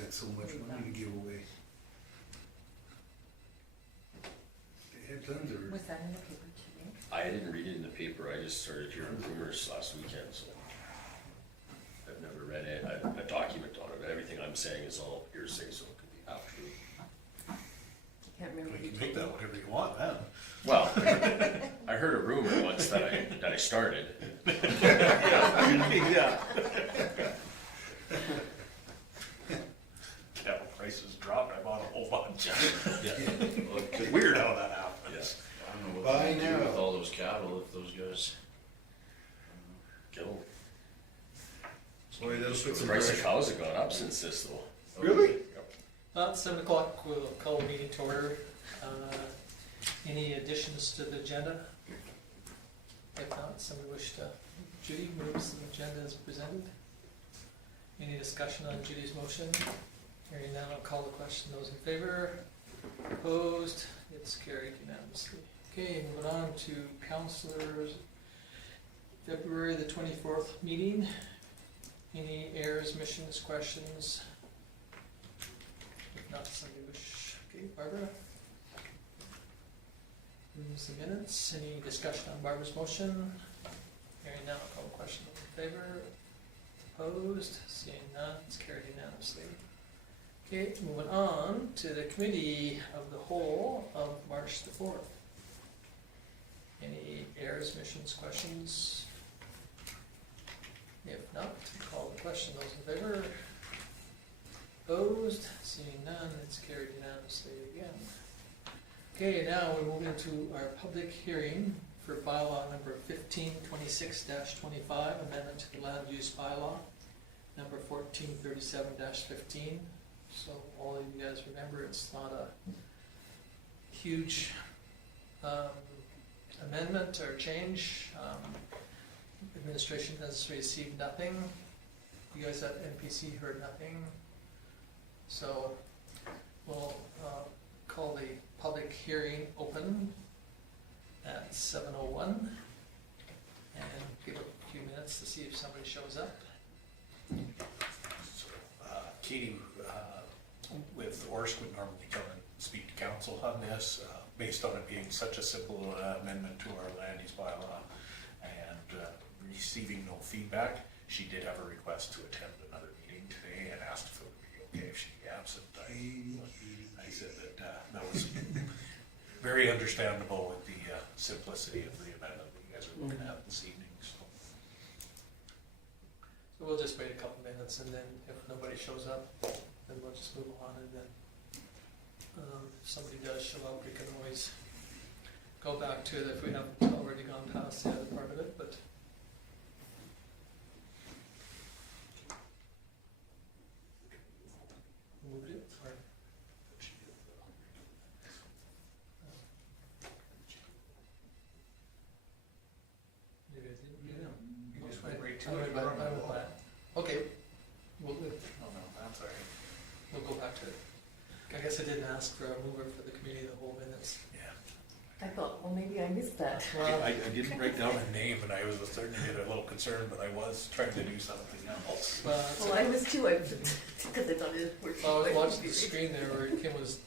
had so much money to give away. They had tons of Was that in the paper today? I didn't read it in the paper, I just started hearing rumors last weekend, so. I've never read a document on it, everything I'm saying is all hearsay, so it could be half true. Can't remember. You can make that whatever you want, man. Well, I heard a rumor once that I started. Yeah. Cattle prices dropped, I bought a whole bunch. Yeah. Well, it could- Weird how that happens. I don't know what Buy they do now. with all those cattle if those guys. Kill 'em. Boy, that'll put The some price of pressure. cows have gone up since this though. Really? About 7 o'clock, we'll call the meeting to order. Any additions to the agenda? If not, somebody wish to, Judy moves the agenda as presented. Any discussion on Judy's motion? Hearing none, I'll call the question. Those in favor? Opposed? It's carried unanimously. Okay, moving on to councilors' February the 24th meeting. Any errors, missions, questions? If not, somebody wish, okay, Barbara? Moves the minutes, any discussion on Barbara's motion? Hearing none, I'll call the question, those in favor? Opposed, seeing none, it's carried unanimously. Okay, moving on to the committee of the whole of March the 4th. Any errors, missions, questions? If not, call the question, those in favor? Opposed, seeing none, it's carried unanimously again. Okay, now we move into our public hearing for bylaw number 1526-25, amendment to the land use bylaw, number 1437-15. So all of you guys remember, it's not a huge amendment or change. Administration has received nothing. You guys at NPC heard nothing. So we'll call the public hearing open at 7:01 and give a few minutes to see if somebody shows up. So, Katie, with Orsk would normally come and speak to council on this, based on it being such a simple amendment to our land use bylaw and receiving no feedback. She did have a request to attend another meeting today and asked if it would be okay if she'd be absent. I said that that was very understandable with the simplicity of the amendment that you guys are looking at this evening. So So we'll just wait a couple minutes, and then if nobody shows up, then we'll just move on, and then if somebody does show up, we can always go back to it if we haven't already gone past the other part of it, but moved it, or maybe I didn't get it. you just Wait, went right I to went it. back- I went back. Okay, we'll Oh, no, that's all right. go back to it. I guess I didn't ask for a mover for the committee of the whole minutes. Yeah. I thought, well, maybe I missed that. Well, I didn't write down a name and I was starting to get a little concerned, but I was trying to do something else. Well, I was too, because I thought it was. I was watching the screen there where Kim was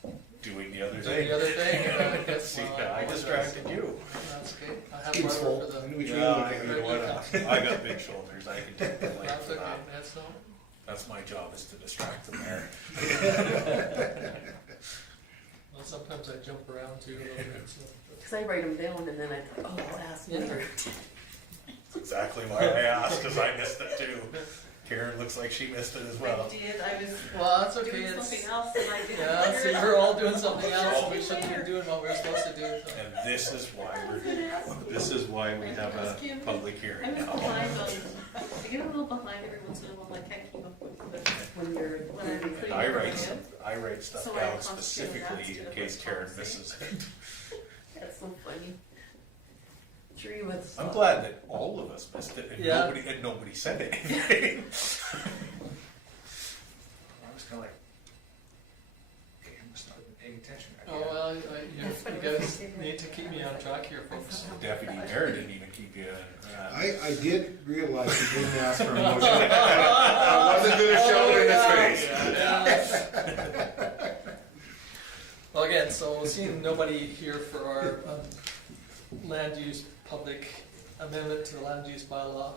Doing the other doing thing. the other thing. And I guess, See, well, I apologize. distracted you. That's okay. I have Kim's Barbara fault. for the. And we can Yeah, look at you know it. what? I got big shoulders. I can take the blame That's for okay. that. That's no. That's my job, is to distract them there. Well, sometimes I jump around too a little bit. So. Because I write them down and then I thought, oh, I'll ask Yeah. later. That's exactly why I asked, because I missed it too. Karen looks like she missed it as well. I did, I was Well, that's okay. doing It's, something else and I didn't. yeah, see, we're all doing something else. We shouldn't be doing what we're supposed to do. So. And this is why we have a public I hearing was now. behind on, I get a little behind every once in a while, I can't keep up with the, When you're. when I'm And putting I it write in. some, I write stuff So I down concentrate on that specifically in instead of case what's Karen on misses it. That's so funny. Sure you must. I'm glad that all of us missed it and Yeah. nobody said anything. I was kind of like, okay, I must not have been paying attention. Oh well, you guys need to keep me on track here, folks. Deputy Mayor didn't even keep you. I did realize he didn't ask for a motion. I wasn't gonna show it in his face. Yeah. so seeing nobody here for our land use public amendment to the land use bylaw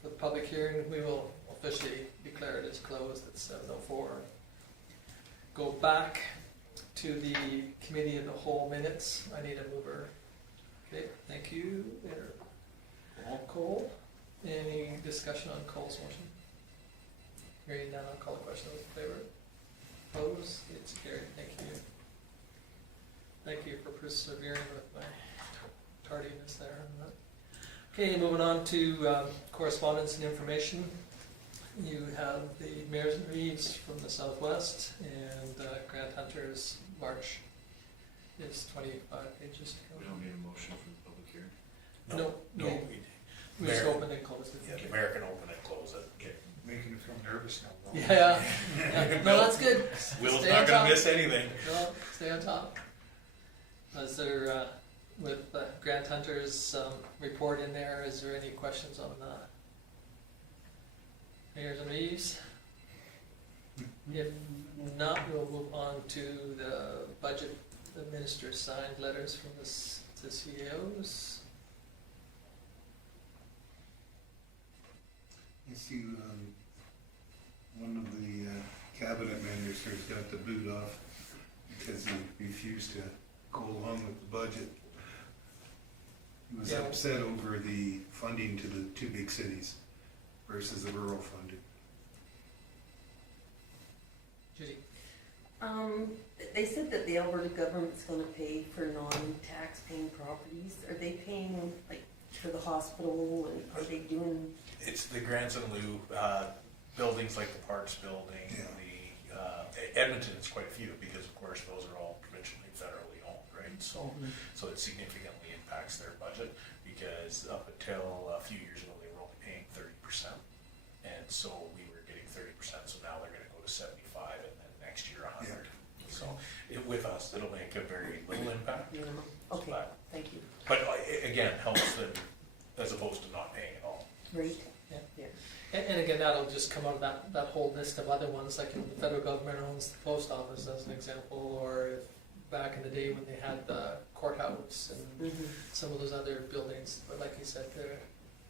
for the public hearing, we will officially declare it as closed at 7:04. Go back to the committee of the whole minutes. I need a mover. Okay, thank you. There. Cole. Any discussion on Cole's motion? Hearing none, I'll call the question. Those in favor? Opposed? It's carried. Thank you. Thank you for persevering with my tardiness there. Okay, moving on to correspondence and information. You have the Mayor's and Reeves from the Southwest, and Grant Hunter's March is 25 pages. We don't need a motion for the public hearing. No, No, we just opened and closed it. yeah, the mayor can open and close it. Okay. Making me feel nervous now. Yeah, no, that's good. Will's Stay not on gonna top. miss anything. No, stay on top. Is there, with Grant Hunter's report in there, is there any questions on Mayors and Reeves? If not, we'll move on to the budget. The minister signed letters from the CEOs. You see, one of the cabinet ministers got the boot off because he refused to go along with the budget. He was Yeah. upset over the funding to the two big cities versus the rural funding. Judy? They said that the Alberta government's gonna pay for non-tax paying properties. Are they paying, like, for the hospital, and are they doing? It's the grants in lieu, buildings like the Parks Building, Yeah. the, Edmonton is quite a few, because of course those are all provincially, federally owned, right? So it significantly impacts their budget, because up until a few years ago, they were only paying 30%. And so we were getting 30%, so now they're gonna go to 75, and then next year 100. So with us, it'll make a very little impact. Yeah. Okay, But- thank you. But again, helps them as opposed to not paying at all. Right. And again, that'll just come out of that whole list of other ones, like the federal government owns the post office as an example, or if back in the day when they had the courthouse and some of those other buildings, but like you said,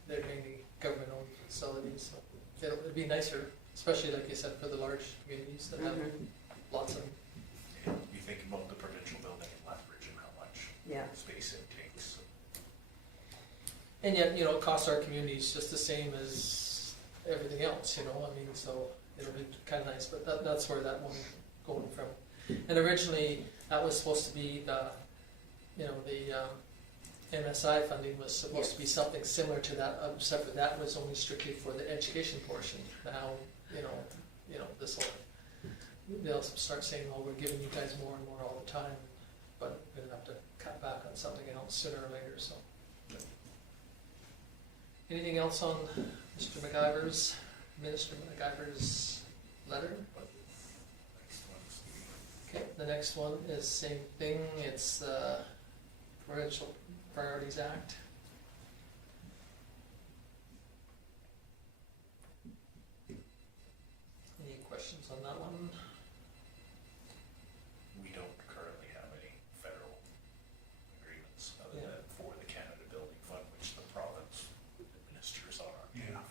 they're mainly government-owned facilities, so it'd be nicer, especially like you said, for the large communities that have lots of. You think about the provincial building in Lethbridge and how much Yeah. space it takes. And yet, it costs our communities just the same as everything else, I mean, so it'll be kind of nice, but that's where that one going from. And originally, that was supposed to be the MSI funding was supposed to be something similar to that, except for that was only strictly for the education portion. Now, this will, they'll start saying, oh, we're giving you guys more and more all the time, but we're gonna have to cut back on something else sooner or later, so. Anything else on Mr. McIver's, Minister McIver's letter? Next one's Okay, the next one is same thing, it's the Provincial Priorities Act. Any questions on that one? we don't currently have any federal agreements other Yeah. than for the Canada Building Fund, which the province administers on our Yeah.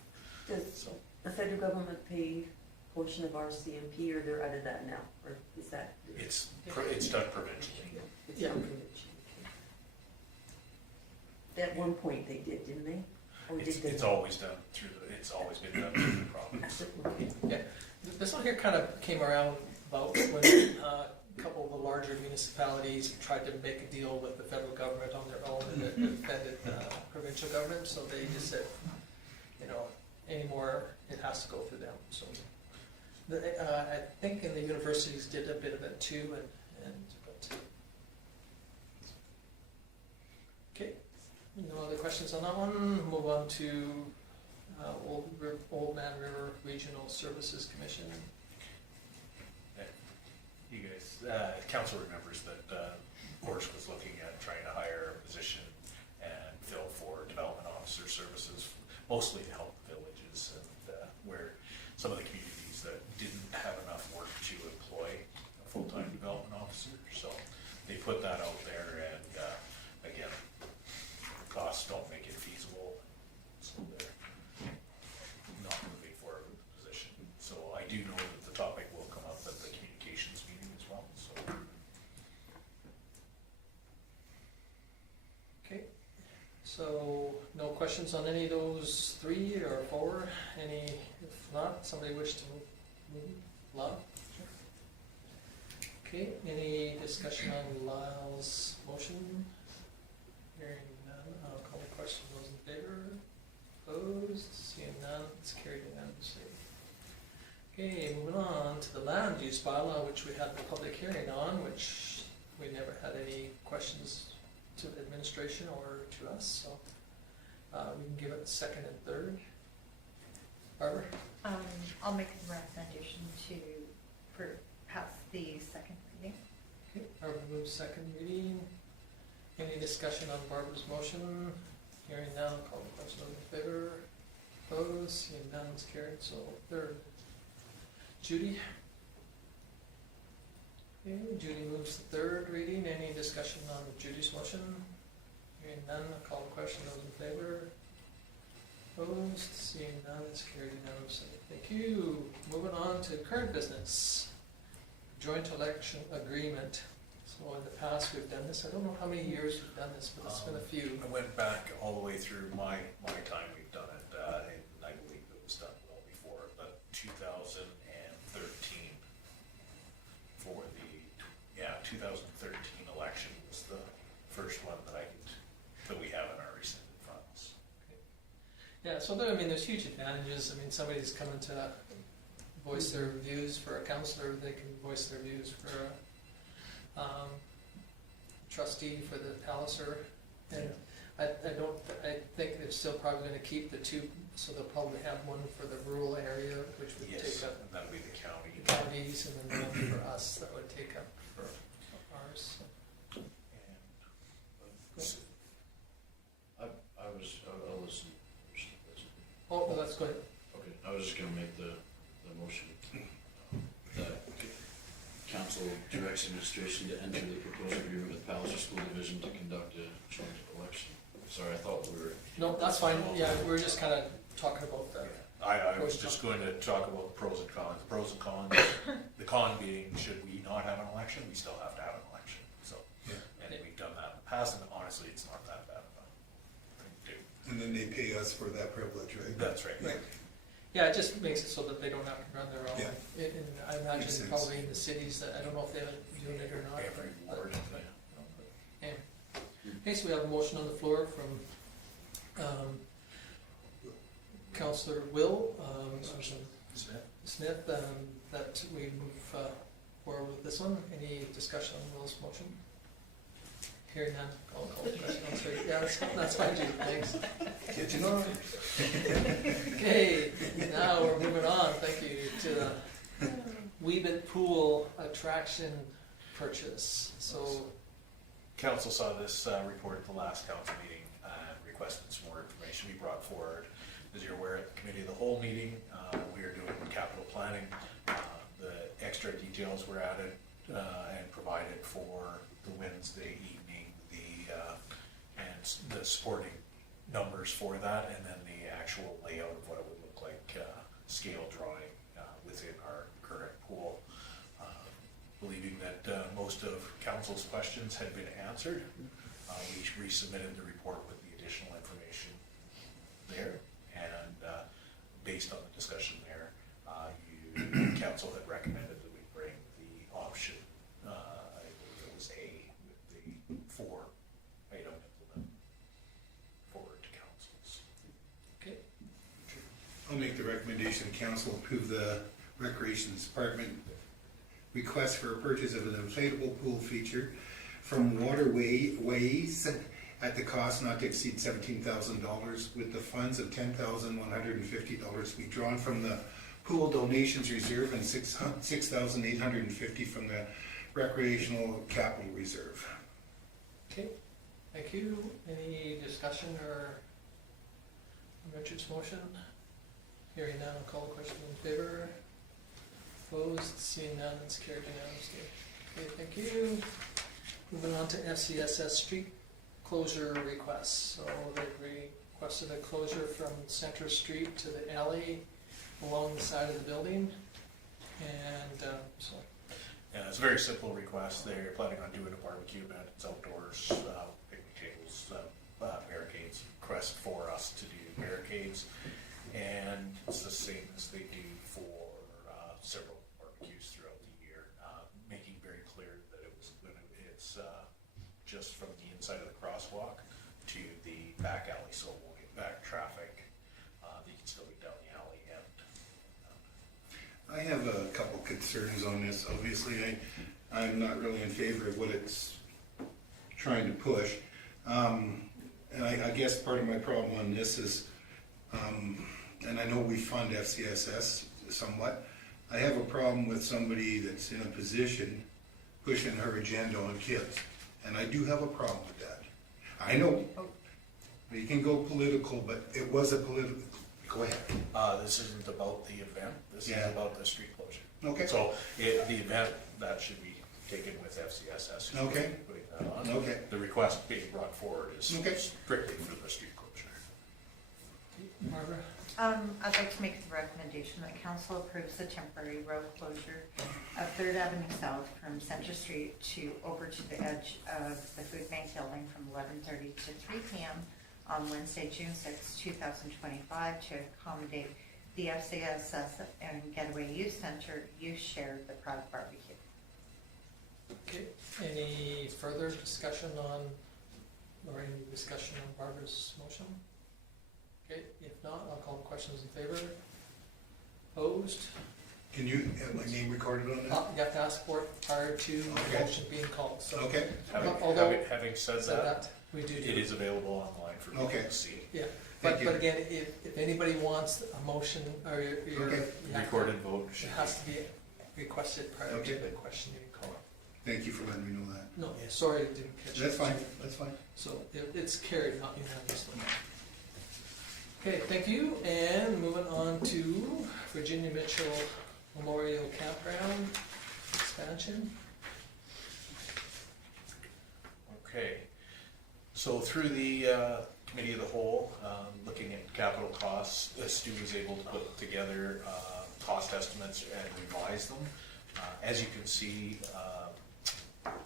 Does So the federal government pay a portion of our CMP, or they're out of that now, or is that? it's done provincially. It's Yeah. not provincial, okay. At one point they did, didn't they? Or did they? It's always done through it's always been done through the province. Okay. This one here kind of came around about when a couple of the larger municipalities tried to make a deal with the federal government on their own, and it offended the provincial government, so they just said, anymore, it has to go through them, so. I think in the universities did a bit of it too, but. Okay, no other questions on that one, move on to Old Man River Regional Services Commission. You guys, council remembers that Orsk was looking at trying to hire a position and fill for development officer services, mostly to help villages and where some of the communities that didn't have enough work to employ a full-time development officer. So put that out there, and again, costs don't make it feasible, so they're not moving forward with the position. So I do know that the topic will come up at the communications meeting as well, so. Okay, so no questions on any of those 3 or 4? Any, if not, somebody wish to move? Love? Okay, any discussion on Lyle's motion? Hearing none, I'll call the question. Those in favor? Opposed? Seeing none, it's carried unanimously. Okay, moving on to the land use bylaw, which we had the public hearing on, which we never had any questions to the administration or to us, so we can give it second and third. Barbara? I'll make a recommendation to pass the second reading. Okay, Barbara moves second reading. Any discussion on Barbara's motion? Hearing none, I'll call the question. Those in favor? Opposed? Seeing none, it's carried, so third. Judy? Okay, Judy moves the third reading. Any discussion on Judy's motion? Hearing none, I'll call the question. Those in favor? Opposed? Seeing none, it's carried unanimously. Thank you. Moving on to current business. Joint election agreement. So in the past, we've done this. I don't know how many years we've done this, but it's been a few. I went back all the way through my time we've done it, and I believe it was done well before, but 2013 for the, 2013 election was the first one that we have in our recent funds. Yeah, so there, I mean, there's huge advantages. I mean, somebody's coming to voice their views for a counselor, they can voice their views for a trustee for the Palliser. And I think they're still probably gonna keep the 2, so they'll probably have one for the rural area, which would Yes, take up and that'll be the county. the counties, and then one for us that would take up for ours. I'll listen. Oh, well, that's good. Okay, I was just gonna make the motion that council directs administration to enter the proposed agreement with Palliser School Division to conduct a joint election. Sorry, I thought we were. No, that's fine. Yeah, we're just kind of talking about that. I was just going to talk about the pros and cons. Pros and cons, the con being, should we not have an election, we still have to have an election, so. Yeah. And we've done that in the past, and honestly, it's not that bad of a thing to do. And then they pay us for that privilege, right? That's right. Right. Yeah, it just makes it so that they don't have to run their own. Yeah. And I Makes imagine sense. probably in the cities, that I don't know if they're doing it or not. Every ward, Anyway. Okay, so we have a motion on the floor from Councillor Will Smith, that we move forward with this one. Any discussion on Will's motion? Hearing none, I'll call the question. I'm sorry. Yeah, that's fine, Judy, thanks. Catching on. Okay, now we're moving on, thank you, to the Weebit Pool attraction purchase. So, Council saw this report at the last council meeting and requested some more information. We brought forward, as you're aware, at the committee of the whole meeting, we are doing capital planning. The extra details were added and provided for the Wednesday evening, and the supporting numbers for that, and then the actual layout of what it would look like, scale drawing within our current pool. Believing that most of council's questions had been answered, we resubmitted the report with the additional information there, and based on the discussion there, council had recommended that we bring the option, I believe it was A, with the 4-item implement forward to councils. okay, I'll make the recommendation, council approve the Recreation Department request for a purchase of an inflatable pool feature from Waterways at the cost not to exceed $17,000, with the funds of $10,150 to be drawn from the pool donations reserve and $6,850 from the recreational capital reserve. okay, thank you. Any discussion or on Richard's motion? Hearing none, I'll call the question in favor. Opposed, seeing none, it's carried unanimously. Okay, thank you. Moving on to FCSS street closure requests. So they've requested a closure from Center Street to the alley along the side of the building. And so, Yeah, it's a very simple request. They're planning on doing a barbecue event. It's outdoors, picnic tables, barricades. Request for us to do barricades, and it's the same as they do for several barbecues throughout the year, making very clear that it's just from the inside of the crosswalk to the back alley, so it won't get back traffic. They can still be down the alley and I have a couple concerns on this. Obviously, I'm not really in favor of what it's trying to push. And I guess part of my problem on this is, and I know we fund FCSS somewhat, I have a problem with somebody that's in a position pushing her agenda on kids. And I do have a problem with that. I know we can go political, but it was a political, go ahead. this isn't about the event, this is Yeah. about the street closure. Okay. So, the event, that should be taken with FCSS. who's Okay. Putting that on. Okay. The request being brought forward is Okay. strictly for the street closure. Barbara? I'd like to make the recommendation that council approves the temporary road closure of Third Avenue South from Center Street to over to the edge of the food bank building from 11:30 to 3 p.m. on Wednesday, June 6, 2025 to accommodate the FCSS and Getaway Youth Center Youth Share the Pride Barbecue. Okay, any further discussion on, or any discussion on Barbara's motion? Okay, if not, I'll call the questions in favor. Opposed? Can you have my name recorded on that? You have to ask for it prior to the Okay. motion being called, so. Okay, Although- Having said Said that, that, we do. it is available online for people Okay. to see. Yeah, Thank but you. again, if anybody wants a motion, or you're. Okay. you have to- Recorded vote It should has to be requested prior to Okay. the question being called. thank you for letting me know that. No, sorry, I didn't catch it. That's fine, that's fine. So it's carried, not unanimously. Okay, thank you, and moving on to Virginia Mitchell Memorial Campground expansion. Okay, so through the committee of the whole, looking at capital costs, Stu was able to put together cost estimates and revise them. As you can see,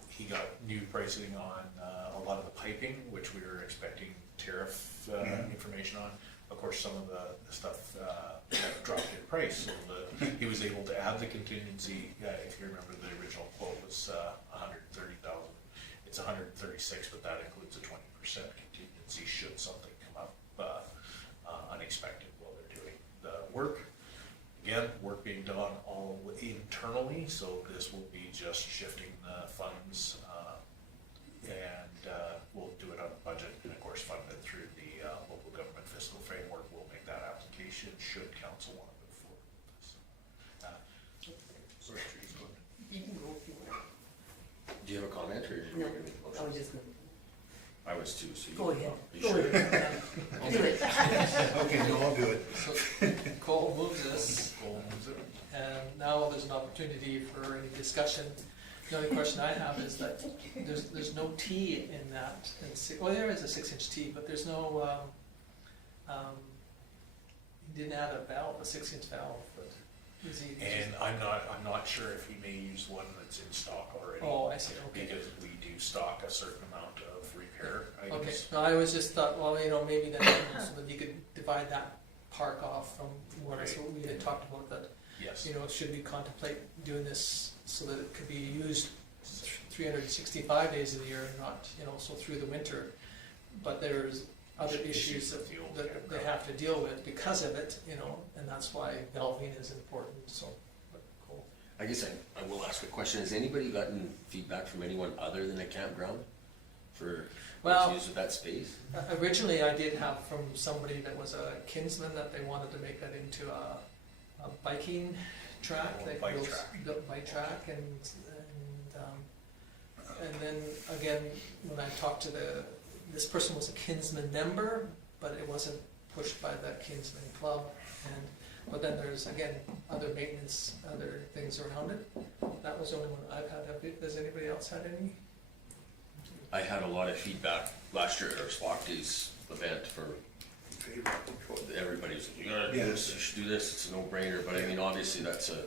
he got new pricing on a lot of the piping, which we were expecting tariff information on. Of course, some of the stuff dropped in price, so he was able to add the contingency. If you remember, the original quote was $130,000. It's 136, but that includes a 20% contingency should something come up unexpected while they're doing the work. Again, work being done all internally, so this will be just shifting the funds, and we'll do it on a budget, and of course fund it through the local government fiscal framework. We'll make that application should council want to move forward with this. Sorry, trees going. You can go if you want. Do you have a comment, or? No, you're gonna make the motion? I was just, I was too, so you. go ahead, Are you go sure? ahead. Do it. Okay, no, I'll do it. So Cole moves us, Goal moves it. and now there's an opportunity for any discussion. The only question I have is that there's no T in that, well, there is a 6-inch T, but there's no, he didn't add a valve, a 6-inch valve, but is he? And I'm not sure if he may use one that's in stock already. Oh, I see, okay. Because we do stock a certain amount of repair items. Okay, no, I always just thought, well, maybe then, so that you could divide that park off from what else we had talked about, that, Yes. should we contemplate doing this so that it could be used 365 days of the year, not, so through the winter. But there's other issues with the old that they campground. have to deal with because of it, and that's why valving is important, so, but cool. I guess I will ask a question. Has anybody gotten feedback from anyone other than a campground for Well- use of that space? Originally, I did have from somebody that was a kinsman that they wanted to make that into a biking track. Oh, They bike built- track. built bike track, and then again, when I talked to this person was a kinsman member, but it wasn't pushed by the kinsman club. But then there's again other maintenance, other things around it. That was the only one I've had. Has anybody else had any? I had a lot of feedback last year at our Spark Days event for everybody's like, you gotta do this, you should do this, it's a no-brainer, but I mean, obviously that's a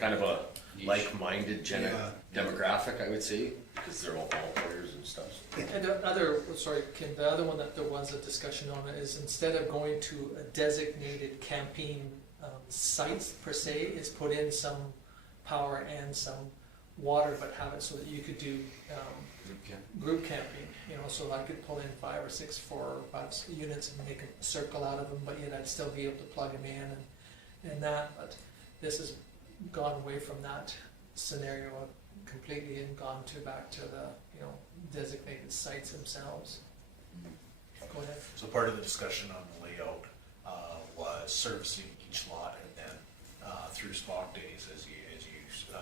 kind of a like-minded Yeah. demographic, I would say, because they're all ball players and stuff. And the other, sorry, Kim, the other one that there was a discussion on is instead of going to a designated camping sites per se, is put in some power and some water, but have it so that you could do group camping, you know, so I could pull in 5 or 6, 4 or 5 units and make a circle out of them, but yet I'd still be able to plug them in and that, but this has gone away from that scenario completely and gone to back to the, you know, designated sites themselves. Go ahead. So part of the discussion on the layout was servicing each lot, and then through Spark Days, as you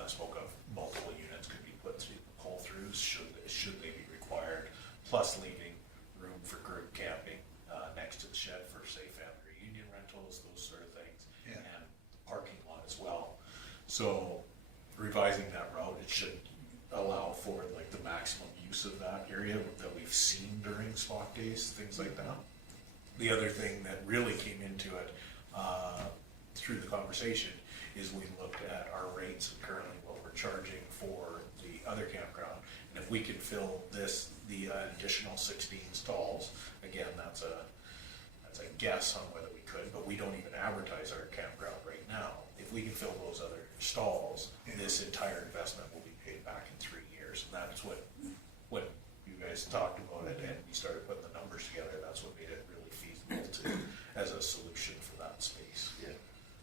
spoke of, multiple units could be put through pull-throughs should they be required, plus leaving room for group camping next to the shed for, say, family reunion rentals, those sort of things, Yeah. and parking lot as well. So revising that route, it should allow for like the maximum use of that area that we've seen during Spark Days, things like that. The other thing that really came into it through the conversation is we looked at our rates and currently what we're charging for the other campground. And if we could fill the additional 16 stalls, again, that's a guess on whether we could, but we don't even advertise our campground right now. If we can fill those other stalls, this entire investment will be paid back in 3 years. And that's what you guys talked about it, and we started putting the numbers together. That's what made it really feasible as a solution for that space. Yeah.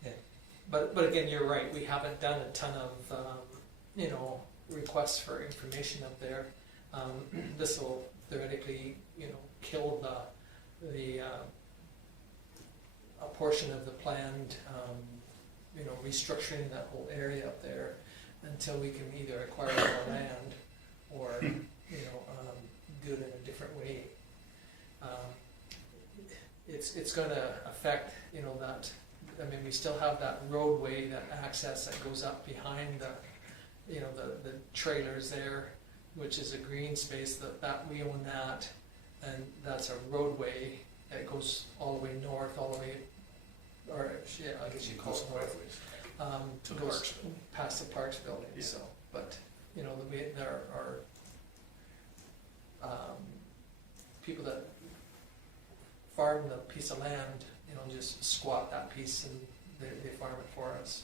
Yeah. But again, you're right, we haven't done a ton of, you know, requests for information up there. This will theoretically, you know, kill a portion of the planned, you know, restructuring that whole area up there until we can either acquire more land or, you know, do it in a different way. It's gonna affect, you know, that, I mean, we still have that roadway, that access that goes up behind the, you know, the trailers there, which is a green space, that we own that, and that's a roadway that goes all the way north, all the way, or, yeah, I guess you call it north. To the Goes Parks building. past the Parks building, Yeah. so, but, you know, there are, people that farm the piece of land, you know, just squat that piece and they farm it for us.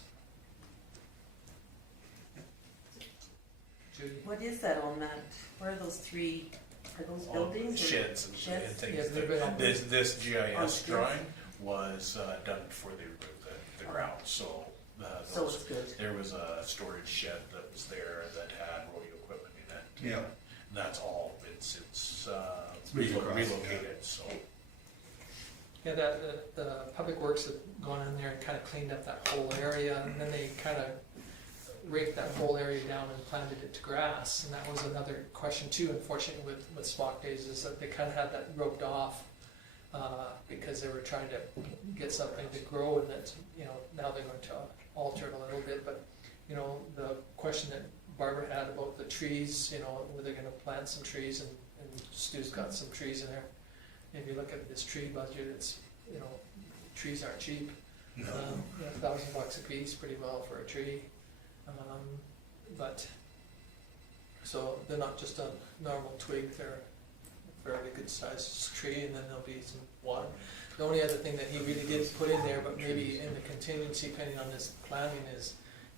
Judy? What is that on that? Where are those 3, are those buildings? or- Sheds and Sheds? things. Yeah, they've been on- This On GIS sheds. drawing was done before they removed the ground, so So it's good. there was a storage shed that was there that had rodeo equipment in it. Yeah. And that's all been since moved across, relocated, so. Yeah, the Public Works have gone in there and kind of cleaned up that whole area, and then they kind of raked that whole area down and planted it to grass, and that was another question too, unfortunately, with Spark Days, is that they kind of had that roped off, because they were trying to get something to grow, and that, you know, now they're going to alter it a little bit, but, you know, the question that Barbara had about the trees, you know, were they gonna plant some trees, and Stu's got some trees in there. If you look at this tree budget, it's, you know, trees aren't cheap. No. You know, $1,000 a piece, pretty well for a tree. But, so they're not just a normal twig, they're a fairly good sized tree, and then there'll be some water. The only other thing that he really did put in there, but maybe in the contingency, depending on his planning, is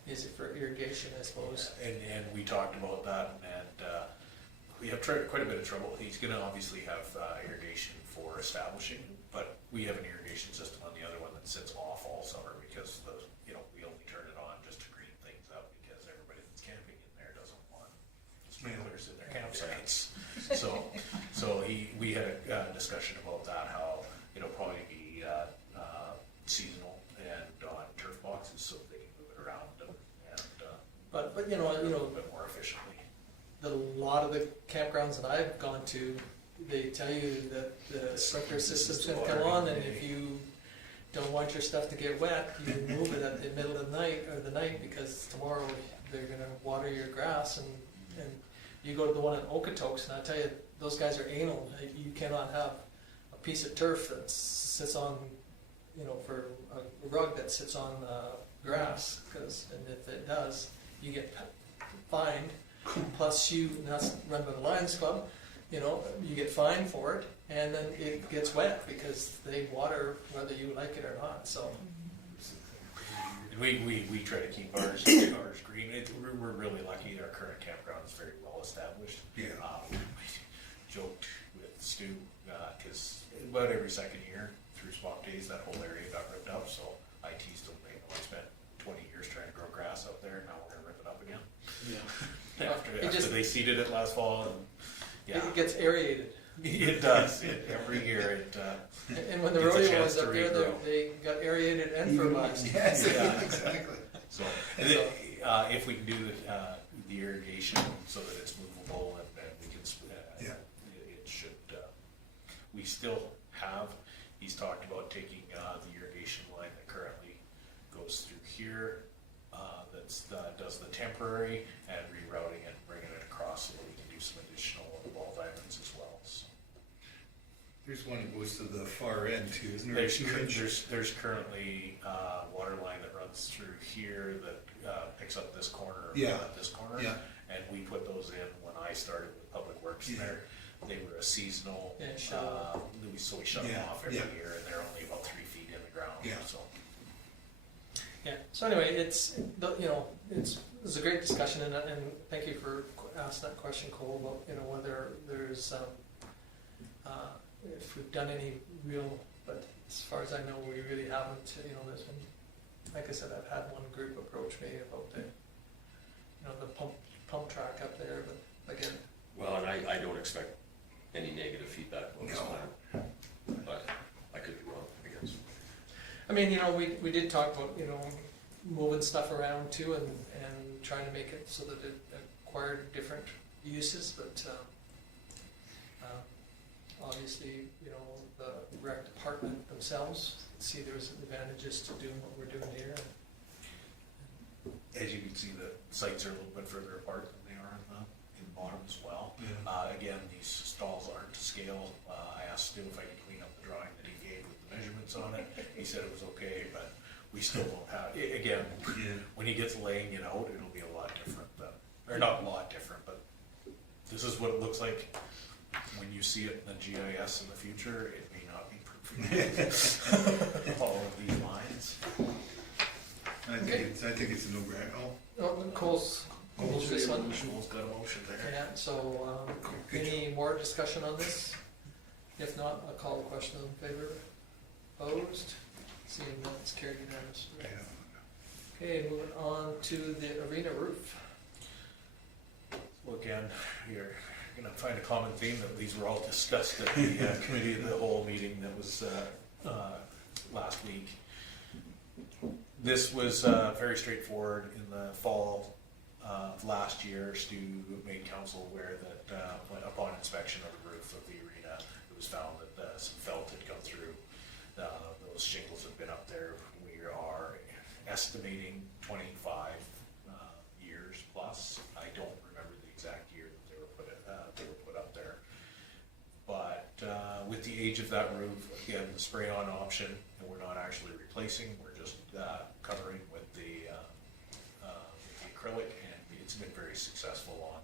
it for irrigation, I suppose. And we talked about that, and we have tried quite a bit of trouble. He's gonna obviously have irrigation for establishing, but we have an irrigation system on the other one that sits off all summer because we only turn it on just to green things up because everybody that's camping in there doesn't want sprinklers in their campsites. So we had a discussion about that, how it'll probably be seasonal and on turf boxes so they can move it around and But you know, a little bit more efficiently. a lot of the campgrounds that I've gone to, they tell you that the sprinkler system's gonna come on, and if you don't want your stuff to get wet, you move it at the middle of the night, because tomorrow they're gonna water your grass, and You go to the one in Okotoks, and I tell you, those guys are anal. You cannot have a piece of turf that sits on, you know, for a rug that sits on grass, and if it does, you get fined. Plus and that's run by the Lions Club, you know, you get fined for it, and then it gets wet because they water whether you like it or not, so. We try to keep ours green. We're really lucky. Our current campground is very well established. Yeah. We joked with Stu, because about every second year through swamp days, that whole area got ripped up, so I teased him, we spent 20 years trying to grow grass out there, and now we're gonna rip it up again. Yeah. After they seeded it last fall, and yeah. It gets aerated. It does. Every year And when the Gets a rodeo chance was to up there, regrow. they got aerated and fertilized. Yes, Yeah. exactly. so, and then, if we can do the irrigation so that it's movable and we can, Yeah. it should, we still have, he's talked about taking the irrigation line that currently goes through here, does the temporary, and rerouting it, bringing it across so that we can do some additional ball diamonds as well. So. There's one that goes to the far end too, isn't there? There's currently water line that runs through here that picks up this corner, Yeah. this corner, Yeah. and we put those in when I started with Public Works Yeah. there. They were a seasonal, Yeah, shut 'em off. so we shut them Yeah, off every yeah. year, and they're only about 3 feet in the ground. Yeah. So Yeah, so anyway, it's a great discussion, and thank you for asking that question, Cole, about, you know, whether there's, if we've done any real, but as far as I know, we really haven't, you know, there's been, like I said, I've had one group approach me about the, you know, the pump track up there, but again, Well, and I don't expect any negative feedback on this No. plan, but I could be wrong, I guess. I mean, you know, we did talk about, you know, moving stuff around too, and trying to make it so that it acquired different uses, but obviously, you know, the rec department themselves see there's advantages to doing what we're doing here. as you can see, the sites are a little bit further apart than they are in the bottom as well. Yeah. Again, these stalls aren't to scale. I asked Stu if I could clean up the drawing that he gave with the measurements on it. He said it was okay, but we still don't have, again, Yeah. when he gets laying it out, it'll be a lot different, or not a lot different, but this is what it looks like when you see it in the GIS in the future. It may not be perfect. All of these lines. I think it's a no-brainer. Oh, Cole's this one. Cole's got a motion there. Yeah, so, any more discussion on this? If not, I'll call the question in favor. Opposed? Seeing none, it's carried unanimously. Yeah. Okay, moving on to the arena roof. Well, again, you're gonna find a common theme that these were all discussed at the committee of the whole meeting that was last week. This was very straightforward. In the fall of last year, Stu made council aware that upon inspection of the roof of the arena, it was found that some felt had come through. Those shingles had been up there. We are estimating 25 years plus. I don't remember the exact year that they were put up there. But with the age of that roof, again, the spray-on option, and we're not actually replacing. We're just covering with the acrylic, and it's been very successful on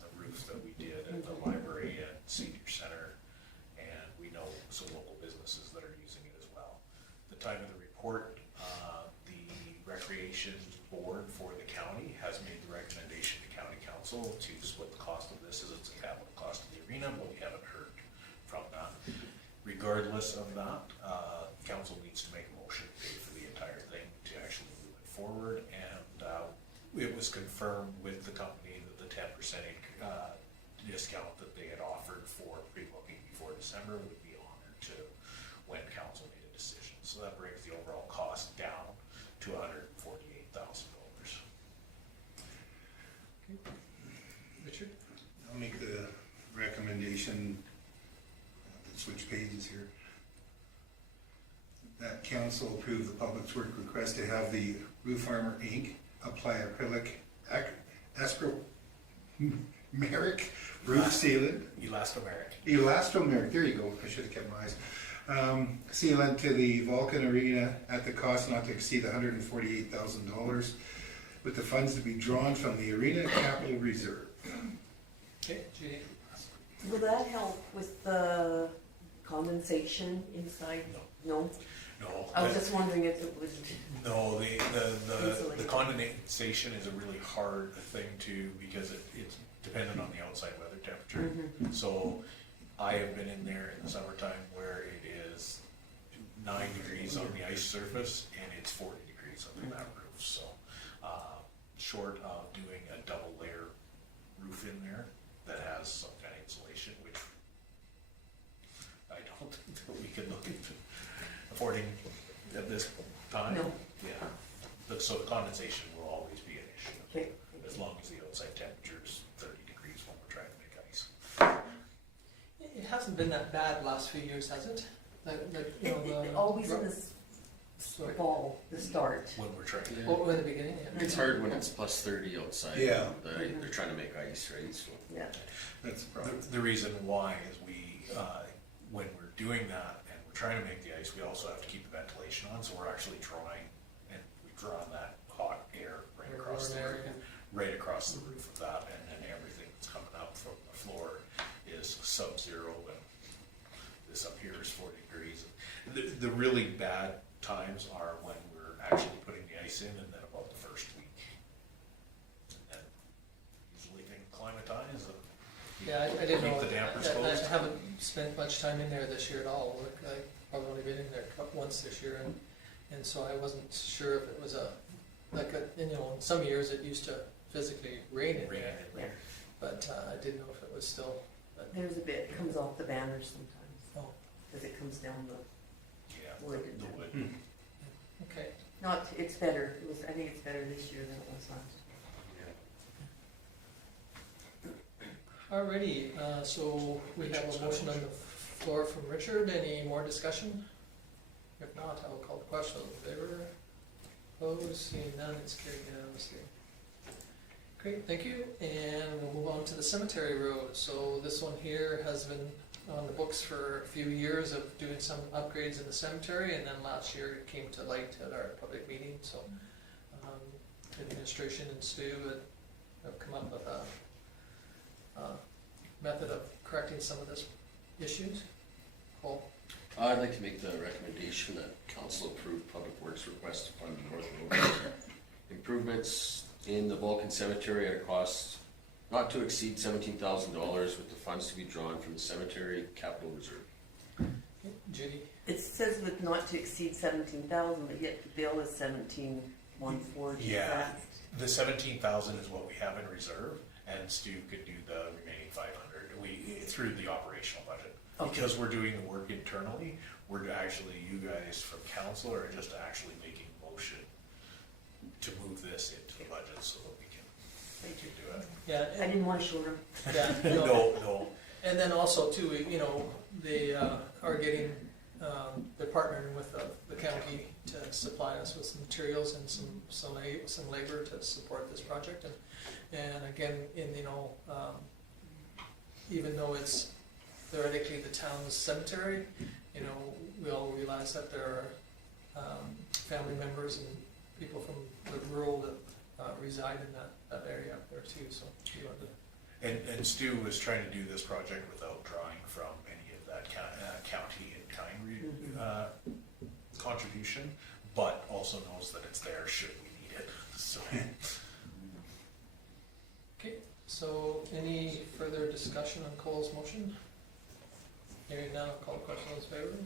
the roofs that we did at the library and senior center, and we know some local businesses that are using it as well. The time of the report, the recreation board for the county has made the recommendation to county council to split the cost of this as it's a capital cost of the arena, but we haven't heard from that. Regardless of that, council needs to make a motion to pay for the entire thing to actually move it forward, and it was confirmed with the company that the 10% discount that they had offered for pre-booking before December would be honored to when council made a decision. So that brings the overall cost down to $148,000. Richard? I'll make the recommendation, switch pages here, that council approve the Public Works request to have the Roof Armor Inc. apply acrylic Merrick roof sealant, Elastomeric. there you go, I should have kept my eyes. Sealant to the Vulcan Arena at the cost not to exceed $148,000, with the funds to be drawn from the Arena Capital Reserve. Okay, Judy? Will that help with the condensation inside? No? No. I was just wondering if it was, No, the Insulated. condensation is a really hard thing to, because it's dependent on the outside weather temperature. So I have been in there in the summertime where it is 9 degrees on the ice surface and it's 40 degrees under that roof. So short of doing a double layer roof in there that has some kind of insulation, which I don't think that we can look into affording at this time. No. Yeah, so the condensation will always be an issue, okay. as long as the outside temperature is 30 degrees when we're trying to make ice. It hasn't been that bad the last few years, has it? You know, It always in this Sorry. fall, the start. When we're trying to. Oh, in the beginning, yeah. It's hard when it's plus 30 outside. Yeah. They're trying to make ice, right? So Yeah. That's the problem. The reason why is we, when we're doing that and we're trying to make the ice, we also have to keep the ventilation on, so we're actually drawing, and we draw that hot air right across the roof, right across the roof of that, and then everything that's coming up from the floor is sub-zero, and this up here is 40 degrees. The really bad times are when we're actually putting the ice in, and then about the first week. And then usually things acclimatize, and Yeah, I didn't know. Keep the dampers I closed. haven't spent much time in there this year at all. I've probably only been in there once this year, and so I wasn't sure if it was you know, in some years it used to physically rain in rain there, in there. but I didn't know if it was still. But, There's a bit, it comes off the banners sometimes, oh, as it comes down the Yeah, wood. the wood. okay. Not, it's better, I think it's better this year than it was last. Alrighty, so we have a motion on the floor from Richard. Any more discussion? If not, I will call the question. All in favor? Opposed? Seeing none, it's carried unanimously. Great, thank you. And we'll move on to the cemetery road. So this one here has been on the books for a few years of doing some upgrades in the cemetery, and then last year it came to light at our public meeting. So administration and Stu have come up with a method of correcting some of this issues. Paul? I'd like to make the recommendation that council approve Public Works request to fund the North Road improvements in the Vulcan Cemetery at a cost not to exceed $17,000, with the funds to be drawn from the cemetery capital reserve. Judy? It says with not to exceed 17,000, but yet the bill is 17,140. Yeah. The 17,000 is what we have in reserve, and Stu could do the remaining 500 through the operational budget. Okay. Because we're doing the work internally, we're actually, you guys from council are just actually making motion to move this into the budget so that we can do it. Yeah, I didn't want to short them. yeah, No. And then also too, you know, they are getting, they're partnering with the county to supply us with some materials and some labor to support this project. And again, even though it's theoretically the town's cemetery, you know, we all realize that there are family members and people from the rural that reside in that area up there too, so. And Stu was trying to do this project without drawing from any of that county and kind contribution, but also knows that it's there should we need it, so. Okay, so any further discussion on Cole's motion? Hearing none, I'll call the question. All those in favor?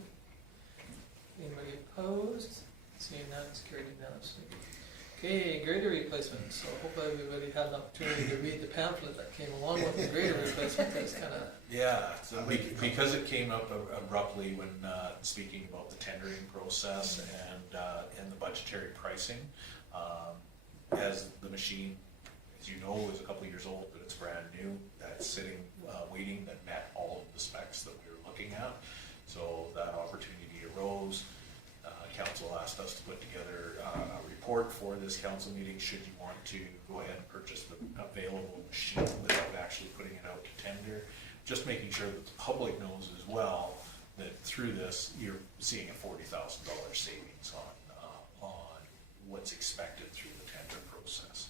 Anybody opposed? Seeing none, it's carried unanimously. Okay, grader replacement. So hopefully everybody had an opportunity to read the pamphlet that came along with the grader replacement. That's kind of. Yeah, so because it came up abruptly when speaking about the tendering process and the budgetary pricing, as the machine, as you know, is a couple of years old, but it's brand new. That's sitting waiting that met all of the specs that we were looking at. So that opportunity arose. Council asked us to put together a report report for this council meeting, should you want to go ahead and purchase the available machine without actually putting it out to tender. Just making sure that the public knows as well that through this, you're seeing a $40,000 savings on what's expected through the tender process.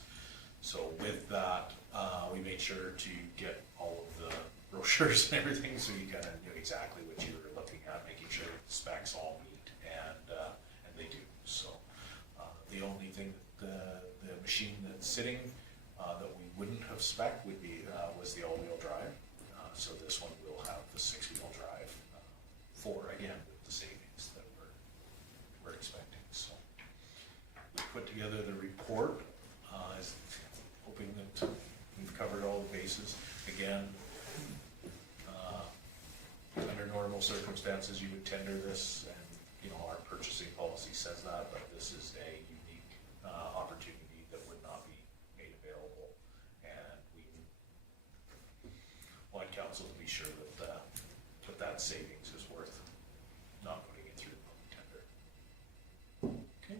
So with that, we made sure to get all of the brochures and everything, so you kind of knew exactly what you were looking at, making sure that the specs all meet, and they do. So the only thing that the machine that's sitting that we wouldn't have spec would be was the all-wheel drive. So this one will have the 6-wheel drive for, again, with the savings that we're expecting. So we put together the report, hoping that we've covered all the bases. Again, under normal circumstances, you would tender this, and our purchasing policy says that, but this is a unique opportunity that would not be made available, and we want council to be sure that that savings is worth not putting it through the public tender. Okay.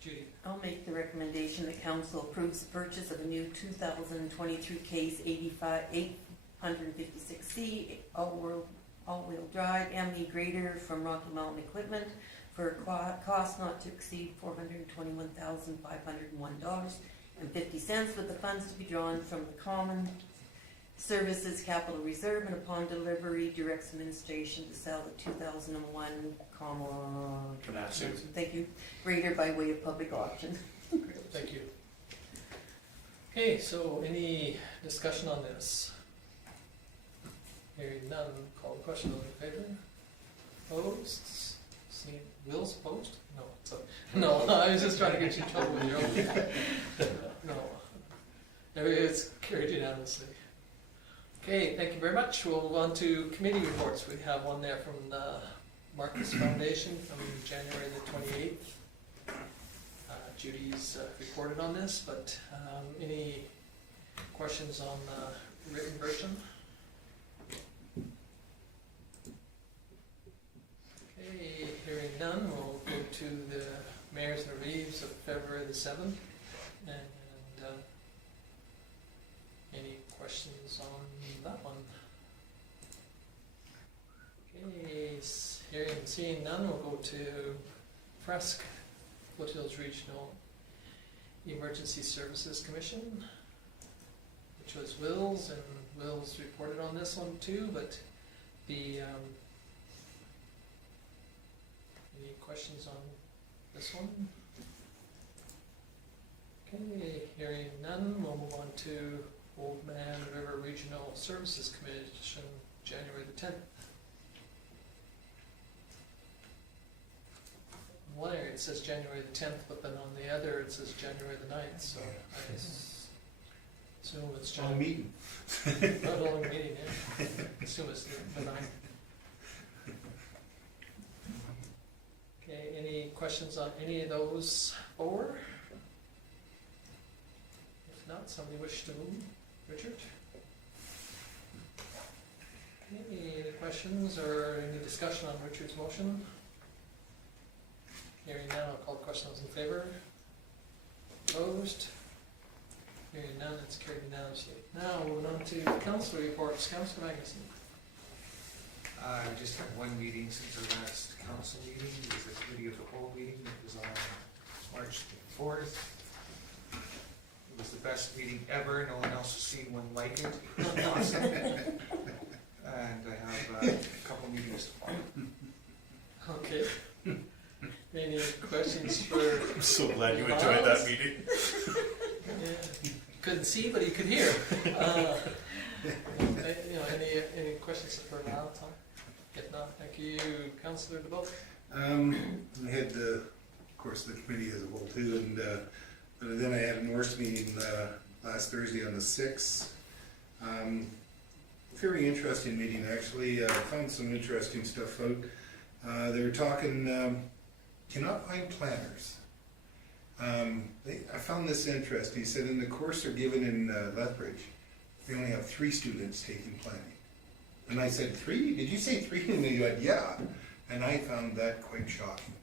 Judy? I'll make the recommendation that council approves the purchase of a new 2023 Case 856C all-wheel drive ME grader from Rocky Mountain Equipment for a cost not to exceed $421,501.50, with the funds to be drawn from the Common Services Capital Reserve, and upon delivery, directs administration to sell the 2001 Komatsu. Thank you, grader by way of public auction. Thank you. Okay, so any discussion on this? Hearing none, call the question. All in favor? Opposed? See, Will's opposed? No, so, no, I was just trying to get you in trouble with your own. No. It's carried unanimously. Okay, thank you very much. We'll move on to committee reports. We have one there from the Marcus Foundation from January the 28th. Judy's reported on this, but any questions on the written version? Okay, hearing none, we'll go to the Mayor's and Reeves of February the 7th. And any questions on that one? Okay, hearing and seeing none, we'll go to Fresk, Foothills Regional Emergency Services Commission, which was Will's, and Will's reported on this one too, but the any questions on this one? Okay, hearing none, we'll move on to Old Man River Regional Services Commission, January the 10th. One area it says January the 10th, but then on the other it says January the 9th, so I assume it's All January. meeting. Not a long meeting, yeah. Assume it's the 9th. Okay, any questions on any of those four? If not, somebody wish to move? Richard? Any questions or any discussion on Richard's motion? Hearing none, I'll call the question. Those in favor? Opposed? Hearing none, it's carried unanimously. Now, moving on to council reports. Councilor Magnuson. We just had one meeting since our last council meeting. It was a committee of the whole meeting. It was on March 4th. It was the best meeting ever. No one else has seen one like it. It was awesome. And I have a couple meetings to follow. Okay. Any questions for? I'm so glad you enjoyed that meeting. Yeah. Couldn't see, but he could hear. Any questions for Lyle, Tom? If not, thank you, Councillor DeBolt. We had of course, the committee as a whole too, and then I had a Norse meeting last Thursday on the 6th. Very interesting meeting, actually. I found some interesting stuff out. They were talking, cannot find planners. I found this interesting. He said in the course they're given in Lethbridge, they only have 3 students taking planning. And I said, 3? Did you say 3? And they went, yeah. And I found that quite shocking.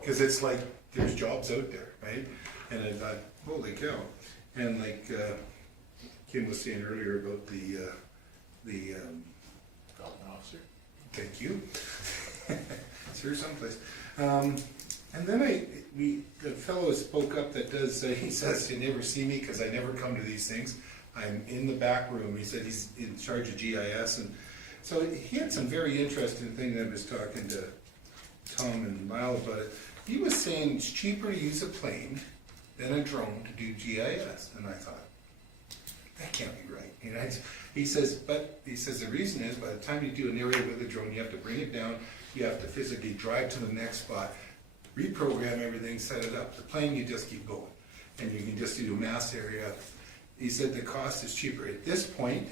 Because it's like, there's jobs out there, right? And I thought, holy cow. And like Kim was saying earlier about the Development officer. thank you. It's here someplace. And then the fellow spoke up that does, he says, you never see me because I never come to these things. I'm in the back room. He said he's in charge of GIS. And so he had some very interesting thing that I was talking to Tom and Lyle about it. He was saying it's cheaper to use a plane than a drone to do GIS. And I thought, that can't be right. You know, he says the reason is by the time you do an area with a drone, you have to bring it down, you have to physically drive to the next spot, reprogram everything, set it up. The plane, you just keep going, and you can just do a mass area. He said the cost is cheaper. At this point,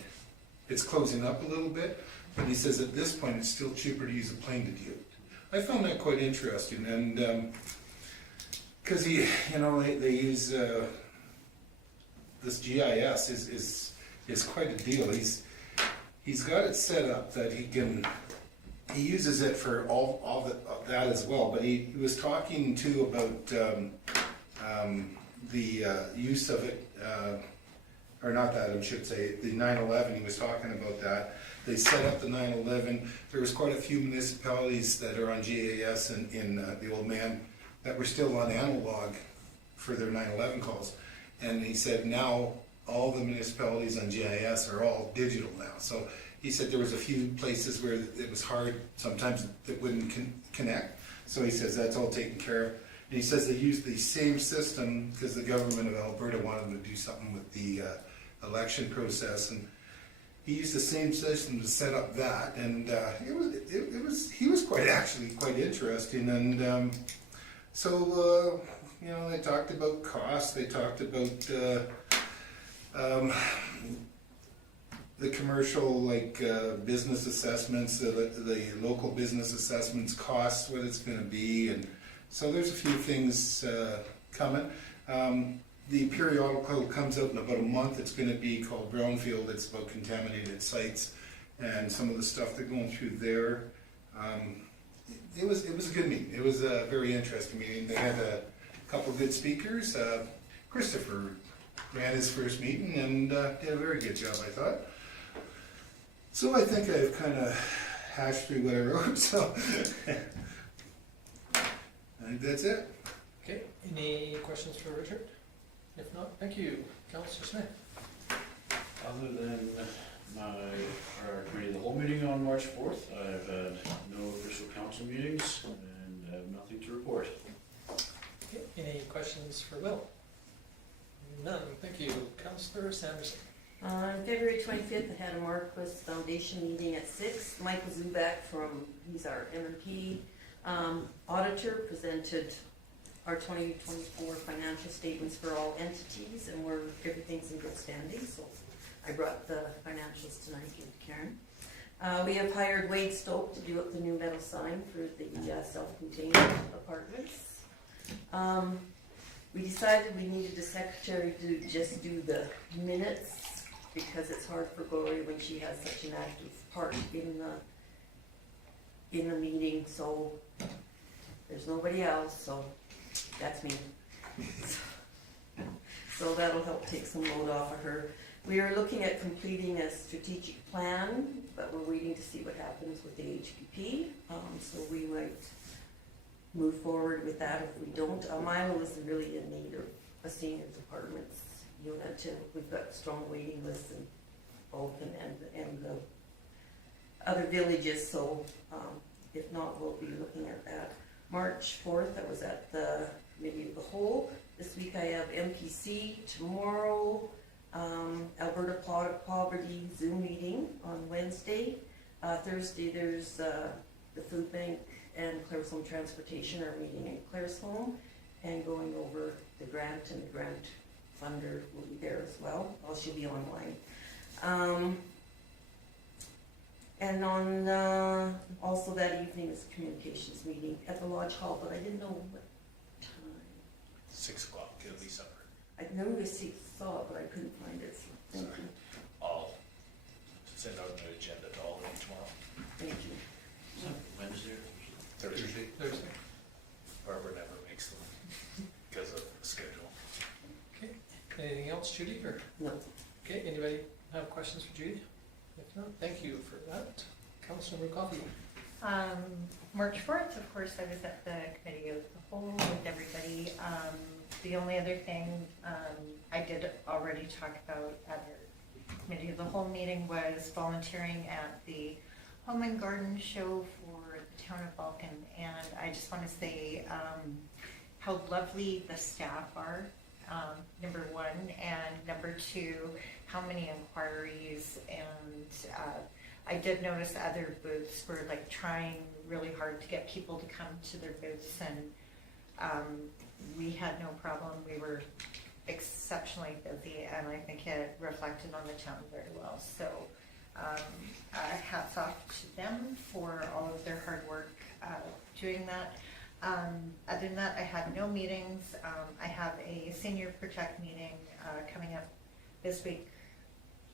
it's closing up a little bit, but he says at this point, it's still cheaper to use a plane to do it. I found that quite interesting, and because they use this GIS is quite a deal. He's got it set up that he uses it for all that as well. But he was talking too about the use of it, or not that I should say, the 9/11. He was talking about that. They set up the 9/11. There was quite a few municipalities that are on GIS in the Old Man that were still on analog for their 9/11 calls. And he said now all the municipalities on GIS are all digital now. So he said there was a few places where it was hard, sometimes it wouldn't connect. So he says that's all taken care of. And he says they used the same system because the government of Alberta wanted them to do something with the election process. And he used the same system to set up that. And he was quite interesting. And so they talked about cost. They talked about the commercial, business assessments, the local business assessments, costs, what it's going to be, and so there's a few things coming. The periodical comes out in about a month. It's going to be called Brownfield. It's about contaminated sites and some of the stuff they're going through there. It was a good meeting. It was a very interesting meeting. They had a couple good speakers. Christopher ran his first meeting and did a very good job, I thought. So I think I've kind of hashed through what I wrote, so I think that's it. Okay, any questions for Richard? If not, thank you. Councillor Smith. Other than our committee of the whole meeting on March 4th, I've had no official council meetings and have nothing to report. Okay, any questions for Will? None, thank you. Councillor Sanderson. On February 25th, I had a Marquis Foundation meeting at 6. Michael Zubak he's our MMP auditor, presented our 2024 financial statements for all entities, and everything's in good standing, so I brought the financials tonight to Karen. We have hired Wade Stoke to do up the new metal sign for the self-contained apartments. We decided we needed a secretary to just do the minutes because it's hard for Gloria when she has such an active part in the meeting, so there's nobody else, so that's me. So that'll help take some load off of her. We are looking at completing a strategic plan, but we're waiting to see what happens with the HPP, so we might move forward with that if we don't. Milo is really in need of a senior departments unit, and we've got strong waiting lists in Vulcan and the other villages, so if not, we'll be looking at that. March 4th, I was at the Committee of the Whole. This week I have MPC tomorrow, Alberta Poverty Zoom meeting on Wednesday. Thursday there's the food bank and Claresholm Transportation are meeting in Claresholm and going over the grant, and the grant funder will be there as well. She'll be online. And on also that evening is a communications meeting at the Lodge Hall, but I didn't know what time. 6 o'clock, at least supper. I know I saw it, but I couldn't find it, so thank you. I'll send out an agenda to all of them tomorrow. Thank you. Is that Wednesday or Thursday. Thursday. Anything else, Judy, or, No. okay, anybody have questions for Judy? If not, thank you for that. Councilmember Coffey. March 4th, of course, I was at the committee of the whole with everybody. The only other thing I did already talk about at our committee of the whole meeting was volunteering at the Home and Garden Show for the town of Vulcan. And I just want to say how lovely the staff are, number one, and number two, how many inquiries. And I did notice other booths were like trying really hard to get people to come to their booths, and we had no problem. We were exceptionally busy, and I think it reflected on the town very well. So hats off to them for all of their hard work doing that. Other than that, I had no meetings. I have a Senior Protect meeting coming up this week,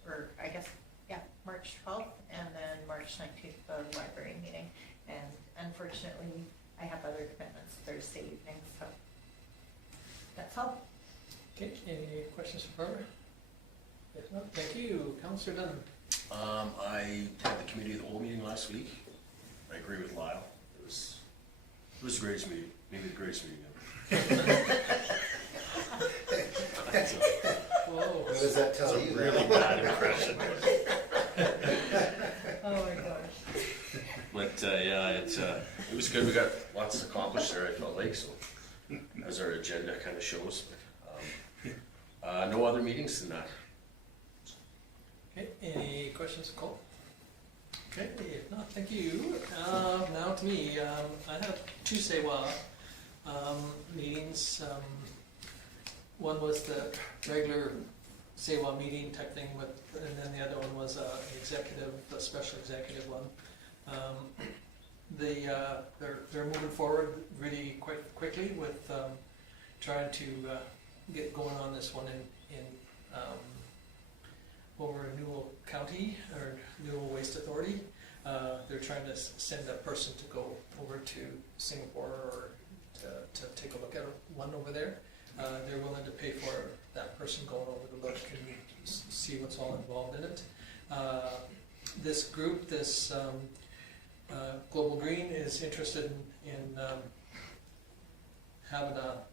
or I guess, yeah, March 12th, and then March 19th, the library meeting. And unfortunately, I have other commitments Thursday evening, so that's all. Okay, any questions for Barbara? If not, thank you. Councillor Dunn. I had the committee of the whole meeting last week. I agree with Lyle. It was the greatest meeting, maybe the greatest meeting ever. Whoa. What does that tell you? Really bad impression. Oh my gosh. But yeah, it was good. We got lots accomplished there, I felt like, so as our agenda kind of shows. But, no other meetings than that. Okay, any questions for Cole? Okay, if not, thank you. Now to me, I have two SEWA meetings. One was the regular SEWA meeting type thing, and then the other one was a special executive one. They're moving forward really quite quickly with trying to get going on this one in over in Newell County, or Newell Waste Authority. They're trying to send a person to go over to Singapore or to take a look at one over there. They're willing to pay for that person going over to look and see what's all involved in it. This group, this Global Green, is interested in having a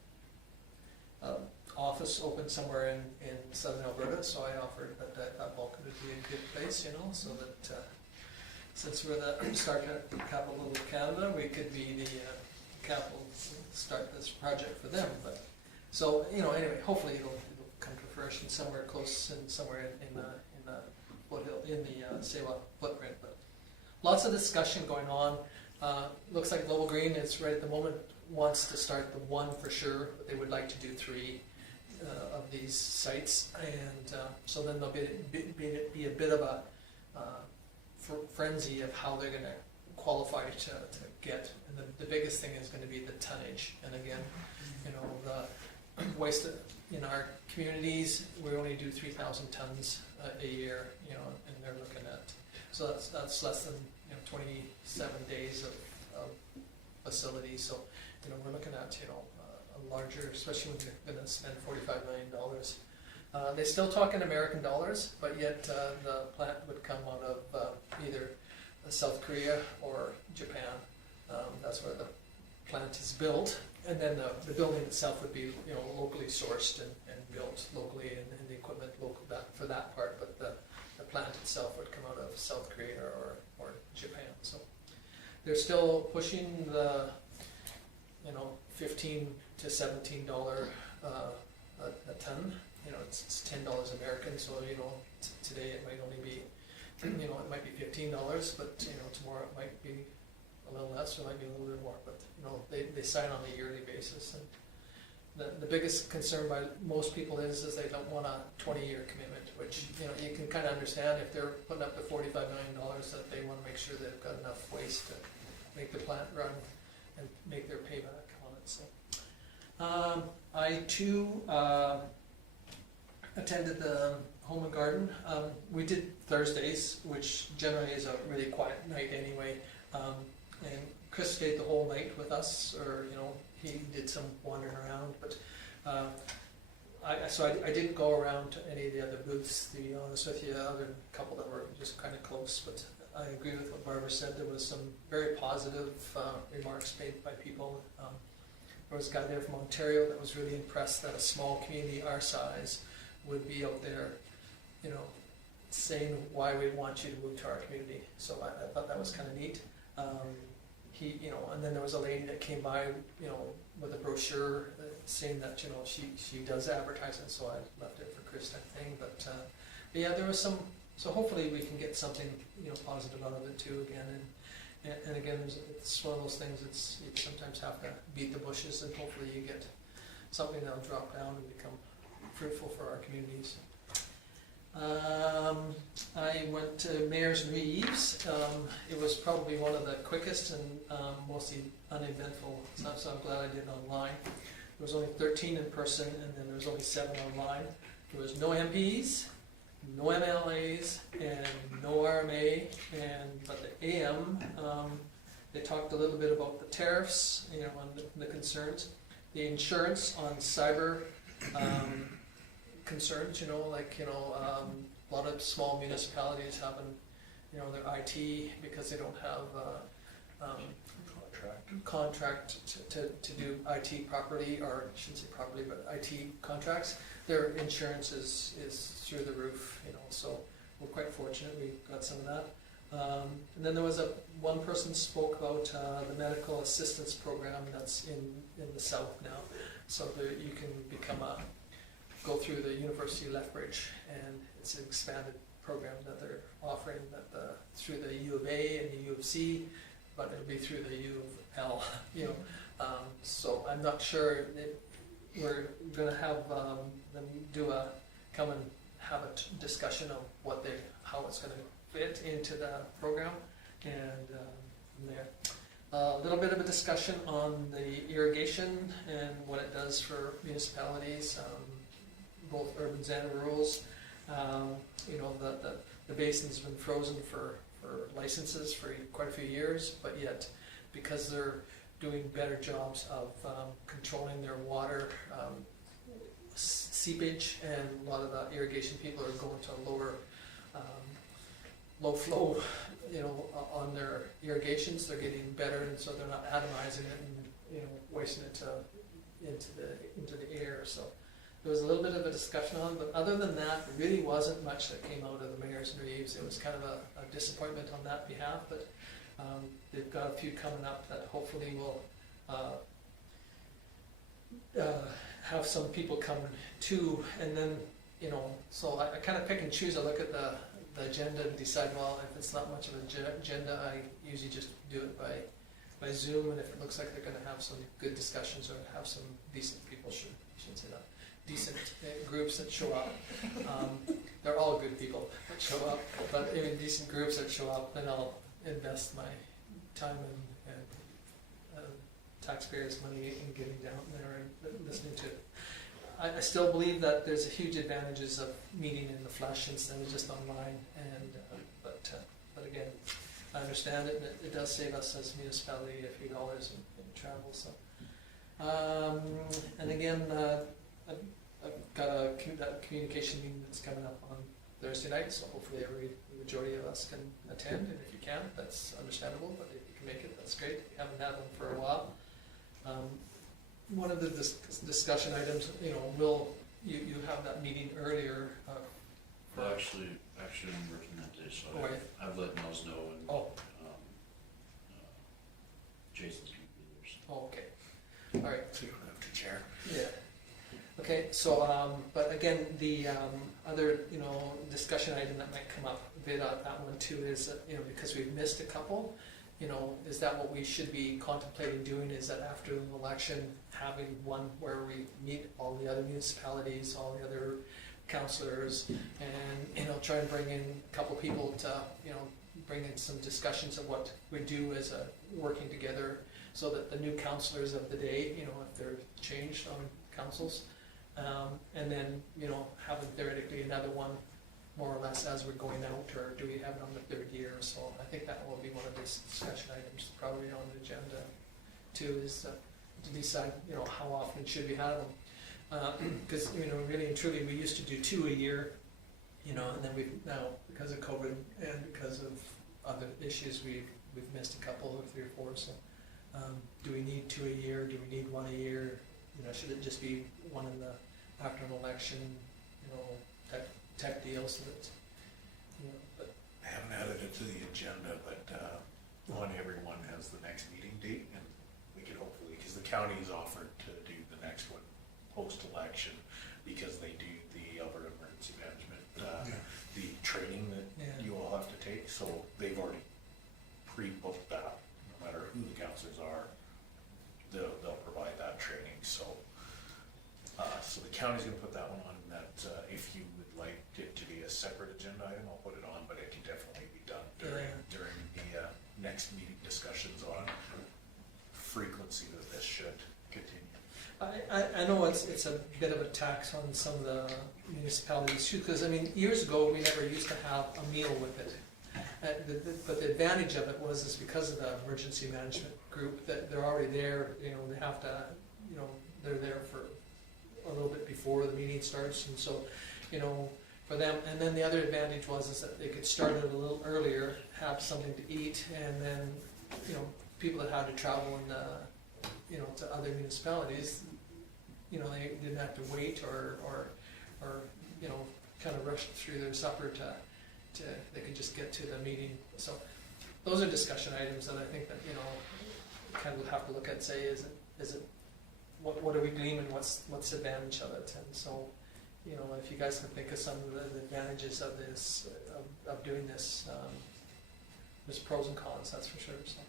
office open somewhere in southern Alberta, so I offered that Vulcan would be a good place, so that since we're the start capital of Canada, we could be the capital to start this project for them. But so anyway, hopefully it'll come to fruition somewhere close and somewhere in the foothill, in the SEWA footprint. But lots of discussion going on. Looks like Global Green is right at the moment wants to start the one for sure, but they would like to do 3 of these sites, and so then there'll be a bit of a frenzy of how they're going to qualify to get. And the biggest thing is going to be the tonnage. And again, the waste in our communities, we only do 3,000 tons a year, and they're looking at, so that's less than 27 days of facility. So we're looking at a larger, especially when you're going to spend $45 million. They're still talking American dollars, but yet the plant would come out of either South Korea or Japan. That's where the plant is built, and then the building itself would be locally sourced and built locally, and the equipment local for that part. But the plant itself would come out of South Korea or Japan. So they're still pushing the $15 to $17 a ton. It's $10 American, so today it might only be it might be $15, but tomorrow it might be a little less, or it might be a little bit more. But they sign on a yearly basis, and the biggest concern by most people is they don't want a 20-year commitment, which you can kind of understand. If they're putting up the $45 million, that they want to make sure they've got enough waste to make the plant run and make their payback on it. So I too attended the Home and Garden. We did Thursdays, which generally is a really quiet night anyway. And Chris stayed the whole night with us, or he did some wandering around. But I didn't go around to any of the other booths, to be honest with you, other than a couple that were just kind of close, but I agree with what Barbara said. There was some very positive remarks made by people. There was a guy there from Ontario that was really impressed that a small community our size would be out there, you know, saying why we want you to move to our community. So I thought that was kind of neat. He, you know, and then there was a lady that came by, you know, with a brochure saying that, you know, she does advertising, so I left it for Chris, I think. But yeah, there was some. So hopefully we can get something, you know, positive out of it too again. And again, it's one of those things. It's you sometimes have to beat the bushes, and hopefully you get something that'll drop down and become fruitful for our communities. I went to Mayor's and Reeves. It was probably one of the quickest and mostly uneventful, so I'm glad I did it online. There was only 13 in person, and then there was only 7 online. There was no MPs, no MLAs, and no RMA, but the AM, they talked a little bit about the tariffs, you know, and the concerns, the insurance on cyber concerns, you know, like, you know, a lot of small municipalities having, you know, their IT because they don't have contract to do IT properly, or I shouldn't say properly, but IT contracts. Their insurance is through the roof, you know, so we're quite fortunate we got some of that. And then there was one person spoke about the medical assistance program that's in the south now, so that you can go through the University of Lethbridge, and it's an expanded program that they're offering through the U of A and the U of C, but it'll be through the U of L, you know. So I'm not sure we're going to have them come and have a discussion of how it's going to fit into the program, and from there. A little bit of a discussion on the irrigation and what it does for municipalities, both urbans and rurals. You know, the basin's been frozen for licenses for quite a few years, but yet because they're doing better jobs of controlling their water seepage, and a lot of the irrigation people are going to low flow, you know, on their irrigations. They're getting better, and so they're not atomizing it and, you know, wasting it into the air. So there was a little bit of a discussion on it, but other than that, there really wasn't much that came out of the Mayor's and Reeves. It was kind of a disappointment on that behalf, but they've got a few coming up that hopefully will have some people come too. And then, you know, so I kind of pick and choose. I look at the agenda and decide, well, if it's not much of an agenda, I usually just do it by Zoom, and if it looks like they're going to have some good discussions or have some decent people, shouldn't say that, decent groups that show up. They're all good people that show up, but even decent groups that show up, then I'll invest my time and taxpayers' money in getting down there and listening to it. I still believe that there's a huge advantages of meeting in the flesh instead of just online, and but again, I understand it, and it does save us as a municipality a few dollars in travel. So, and again, I've got that communication meeting that's coming up on Thursday night, so hopefully the majority of us can attend, and if you can't, that's understandable, but if you can make it, that's great. We haven't had them for a while. One of the discussion items, you know, will you have that meeting earlier? Well, actually, I'm working that day, so I've let Nels know, and Jason's gonna be there. So. Oh, okay. All right. So you don't have to chair. Yeah. Okay. So, but again, the other, you know, discussion item that might come up a bit on that one too is that, you know, because we've missed a couple. You know, is that what we should be contemplating doing? Is that after an election, having one where we meet all the other municipalities, all the other councillors, and, you know, try and bring in a couple people to, you know, bring in some discussions of what we do as a working together, so that the new councillors of the day, you know, if they're changed on councils, and then, you know, having theoretically another one more or less as we're going out, or do we have it on the third year? So I think that will be one of the discussion items probably on the agenda too, is to decide, you know, how often should we have them. Because, really and truly, we used to do 2 a year, and then we've now, because of COVID and because of other issues, we've missed a couple or 3 or 4, so. Do we need 2 a year? Do we need 1 a year? Should it just be one in the, after an election, type deal, so that, but. I haven't added it to the agenda, but on everyone has the next meeting date, and we could hopefully, because the county's offered to do the next one post-election, because they do the Alberta Emergency Management, the training that Yeah. you all have to take, so they've already pre-booked that, no matter who the counselors are, they'll provide that training, so. So the county's gonna put that one on, that, if you would like it to be a separate agenda item, I'll put it on, but it can definitely be done during the, next meeting discussions on frequency that this should continue. I know it's a bit of a tax on some of the municipalities too, because years ago, we never used to have a meal with it. But the advantage of it is because of the emergency management group, that they're already there, they have to, they're there for a little bit before the meeting starts, and so, for them, and then the other advantage is that they could start it a little earlier, have something to eat, and then, people that had to travel and, to other municipalities, they didn't have to wait or kind of rush through their supper to they could just get to the meeting. So those are discussion items that I think that, kind of have to look at and say, is it, what are we gleaming, what's the advantage of it? And so, if you guys can think of some of the advantages of this, of doing this, there's pros and cons, that's for sure, so.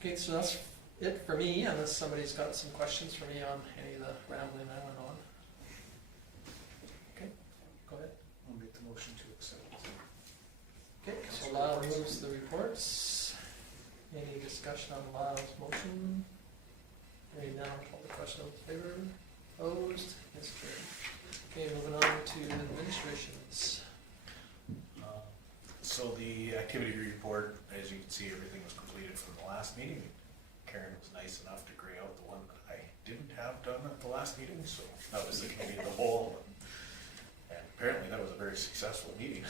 Okay, so that's it for me, unless somebody's got some questions for me on any of the rambling I went on. Okay, go ahead. I'll make the motion to accept. Okay, so Lyle moves the reports. Any discussion on Lyle's motion? Hearing none, call the question in favor. Opposed? Yes, carried. Okay, moving on to administrations. So the activity report, as you can see, everything was completed from the last meeting. Karen was nice enough to gray out the one that I didn't have done at the last meeting, so that was the committee of the whole. And apparently that was a very successful meeting.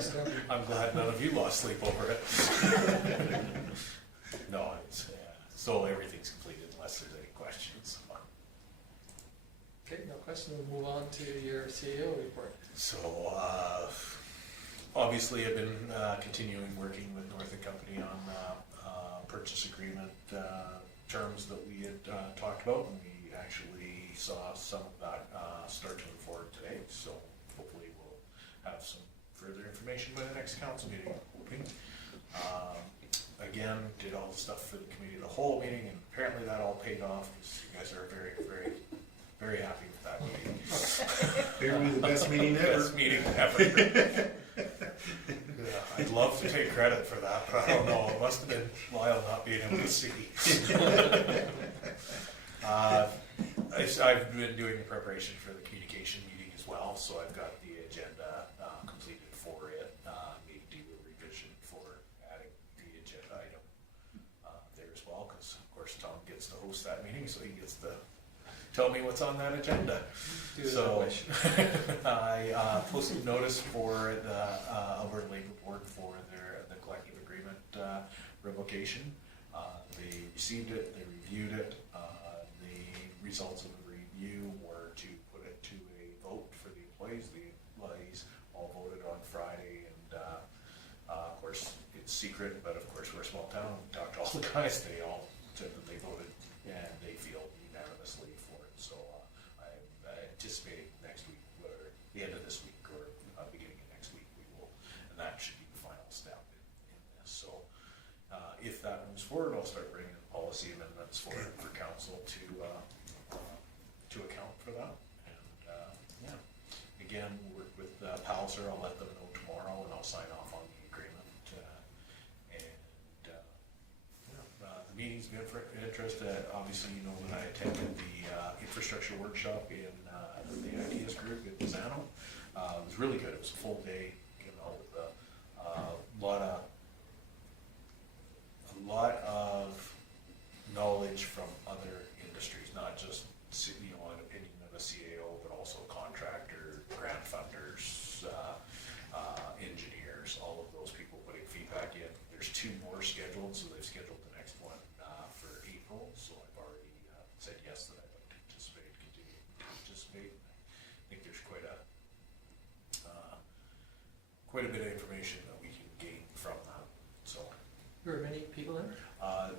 So I'm glad none of you lost sleep over it. No, so everything's completed unless there's any questions. Okay, no question, we'll move on to your CEO report. So, obviously I've been continuing working with North and Company on purchase agreement terms that we had talked about, and we actually saw some of that start to move forward today, so hopefully we'll have some further information by the next council meeting, I'm hoping. Again, did all the stuff for the committee of the whole meeting, and apparently that all paid off, because you guys are very, very, very happy with that meeting. Apparently the best meeting ever. Best meeting ever. Yeah, I'd love to take credit for that, but I don't know, it must have been Lyle not being able to see. I've been doing the preparation for the communication meeting as well, so I've got the agenda completed for it. May do a revision for adding the agenda item there as well, because of course Tom gets to host that meeting, so he gets to tell me what's on that agenda. So I posted notice for the Alberta Labor Board for the collective agreement revocation. They received it, they reviewed it. The results of the review were to put it to a vote for the employees. The employees all voted on Friday, and of course it's secret, but of course we're a small town. We talked to all the guys, they all said that they voted and they feel unanimously for it. So I anticipate next week, or the end of this week, or beginning of next week, we will, and that should be the final step in this. So if that moves forward, I'll start bringing policy amendments for council to account for that. And again, work with Palliser. I'll let them know tomorrow, and I'll sign off on the agreement. The meeting's been for interest. Obviously, you know that I attended the infrastructure workshop in the Ideas Group in Pisano. It was really good. It was a full day, with a lot of knowledge from other industries, not quite a bit of information that we can gain from that, so. There are many people in?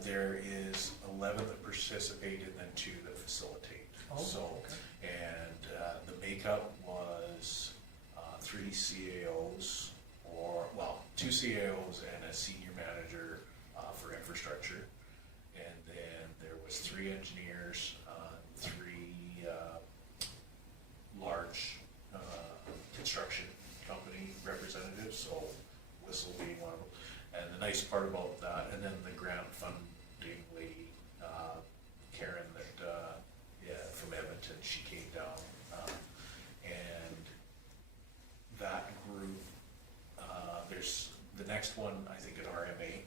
There is 11 that participate and then 2 that facilitate. Oh, So, okay. and the makeup was 3 CAOs, well, 2 CAOs and a senior manager for infrastructure. And then there was 3 engineers, 3 large construction company representatives, so Whistle being one of them. And the nice part about that, and then the grant funding lady, Karen, that, from Edmonton, she came down. And that group, there's the next one, I think an RMA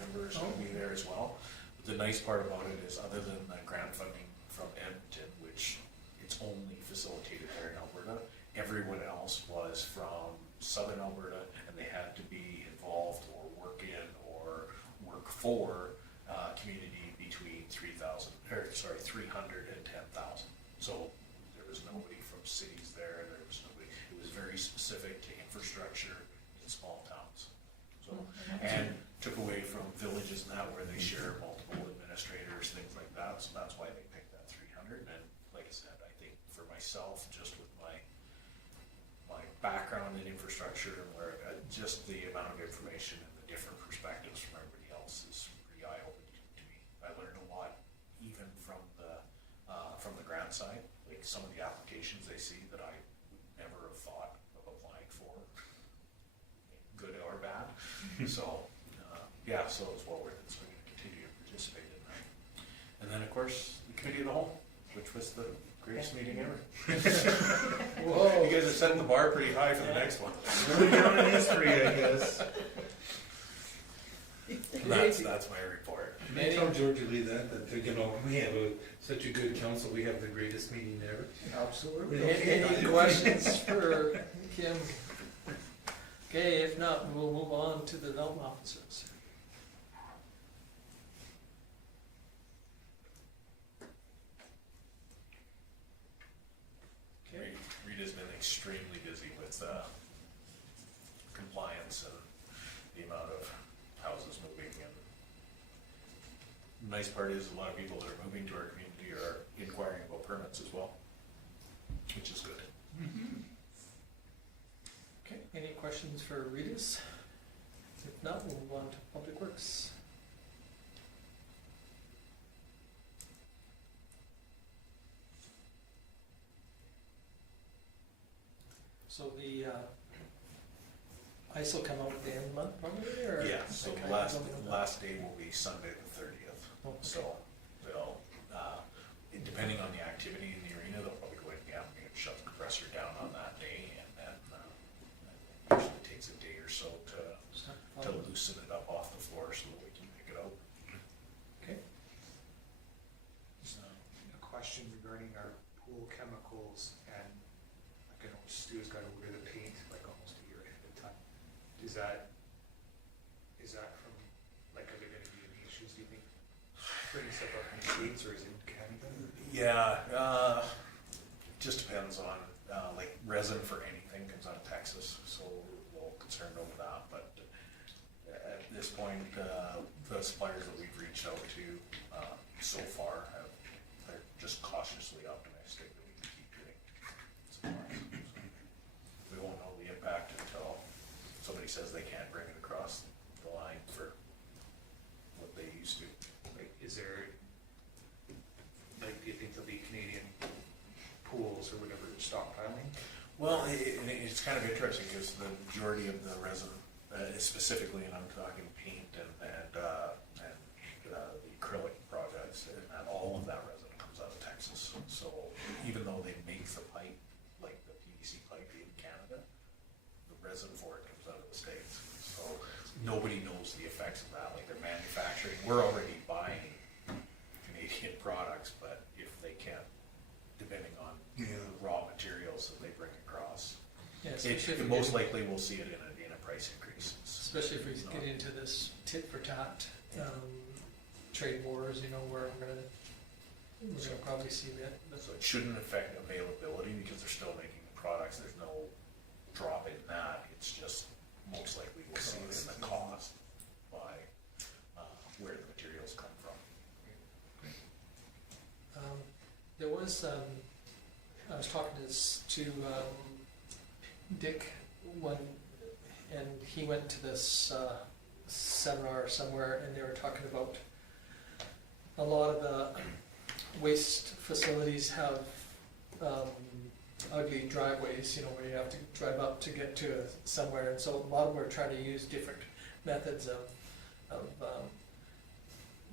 member is gonna be there as well. But the nice part about it is, other than the grant funding from Edmonton, which it's only facilitated there in Alberta, everyone else was from southern Alberta, and they had to be involved or work in or work for community between 300 and 10,000. So there was nobody from cities there. There was nobody. It was very specific to infrastructure in small towns. So and took away from villages and that where they share multiple administrators, things like that. So that's why they picked that 300. And like I said, I think for myself, just with my background in infrastructure and where just the amount of information and the different perspectives from everybody else is pretty eye-opening to me. I learned a lot even from the grant side, like some of the applications they see that I would never have thought of applying for, good or bad. So yeah, so it's well worth it. So I'm going to continue to participate in that. And then of course the committee of the whole, which was the greatest meeting ever. Whoa. You guys are setting the bar pretty high for the next one. Going down in history, I guess. That's my report. I tell Georgia Lee that we have such a good council, we have the greatest meeting ever. Absolutely. Any questions for Kim? Okay, if not, we'll move on to the development officers. Okay. Rita's been extremely busy with compliance and the amount of houses moving. And the nice part is a lot of people that are moving to our community are inquiring about permits as well, which is good. Okay, any questions for Rita's? If not, we'll move on to Public Works. So the ice will come out at the end of the month probably, or? Yeah, so Okay, the last something like that. last day will be Sunday the 30th. Okay. So they'll, depending on the activity in the arena, they'll probably go ahead and shut the compressor down on that day, and then it usually takes a day or so to loosen it up off the floor so that we can pick it out. Okay. A question regarding our pool chemicals, and like I know Stu's got to order the paint like almost a year ahead of time. Is that from, like, are there gonna be any issues, do you think, bringing stuff up from the States, or is it in Canada? Yeah, just depends on, like resin for anything comes out of Texas, so we're a little concerned over that, but at this point, the suppliers that we've reached out to, so far they're just cautiously optimistic that we can keep getting supplies. So we won't know the impact until somebody says they can't bring it across the line for what they used to. Like, is there, like, do you think there'll be Canadian pools or whatever stockpiling? Well, it's kind of interesting because the majority of the resin, specifically, and I'm talking paint and the acrylic projects, and all of that resin comes out of Texas. So even though they make the pipe, like the PVC pipe in Canada, the resin for it comes out of the States. So nobody knows the effects of that. Like they're manufacturing, we're already buying Canadian products, but if they can't, depending on the raw materials that they bring across, Yeah, especially if we most get- likely we'll see it in a price increase. Especially if we get into this tit for tat, trade wars, where we're gonna probably see that. So it shouldn't affect availability because they're still making the products. There's no drop in that, it's just most likely we'll see it in the cost by where the materials come from. There was, I was talking to Dick one, and he went to this seminar somewhere, and they were talking about a lot of the waste facilities have ugly driveways, where you have to drive up to get to somewhere, and so a lot of them are trying to use different methods of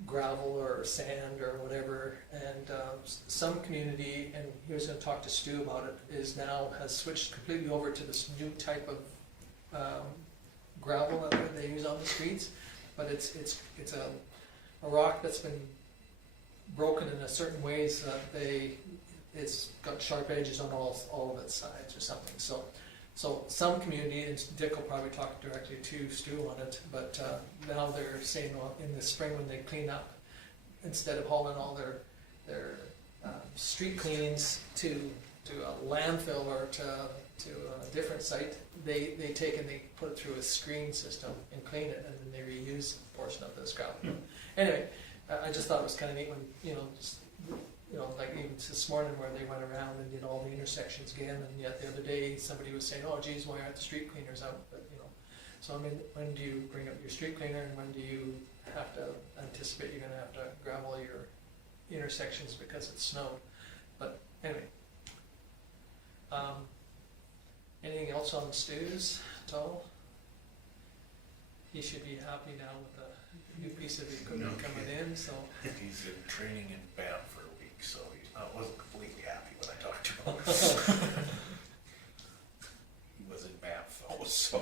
gravel or sand or whatever, and some community, and he was going to talk to Stu about it, has switched completely over to this new type of gravel that they use on the streets, but it's a rock that's been broken in a certain ways that it's got sharp edges on all of its sides or something. So some community, and Dick will probably talk directly to Stu on it, but now they're saying, well, in the spring when they clean up, instead of hauling all their street cleanings to a landfill or to a different site, they take and they put it through a screen system and clean it, and then they reuse a portion of this gravel. Anyway, I just thought it was kind of neat when, like even this morning where they went around and did all the intersections again, and yet the other day somebody was saying, oh geez, why aren't the street cleaners out? But so I mean, when do you bring up your street cleaner, and when do you have to anticipate you're going to have to gravel your intersections because it's snowed? But anyway, anything else on Stu's at all? He should be happy now with the new piece of equipment coming in. So He's in training in Banff for a week, so I wasn't completely happy when I talked to him. He was in Banff though, so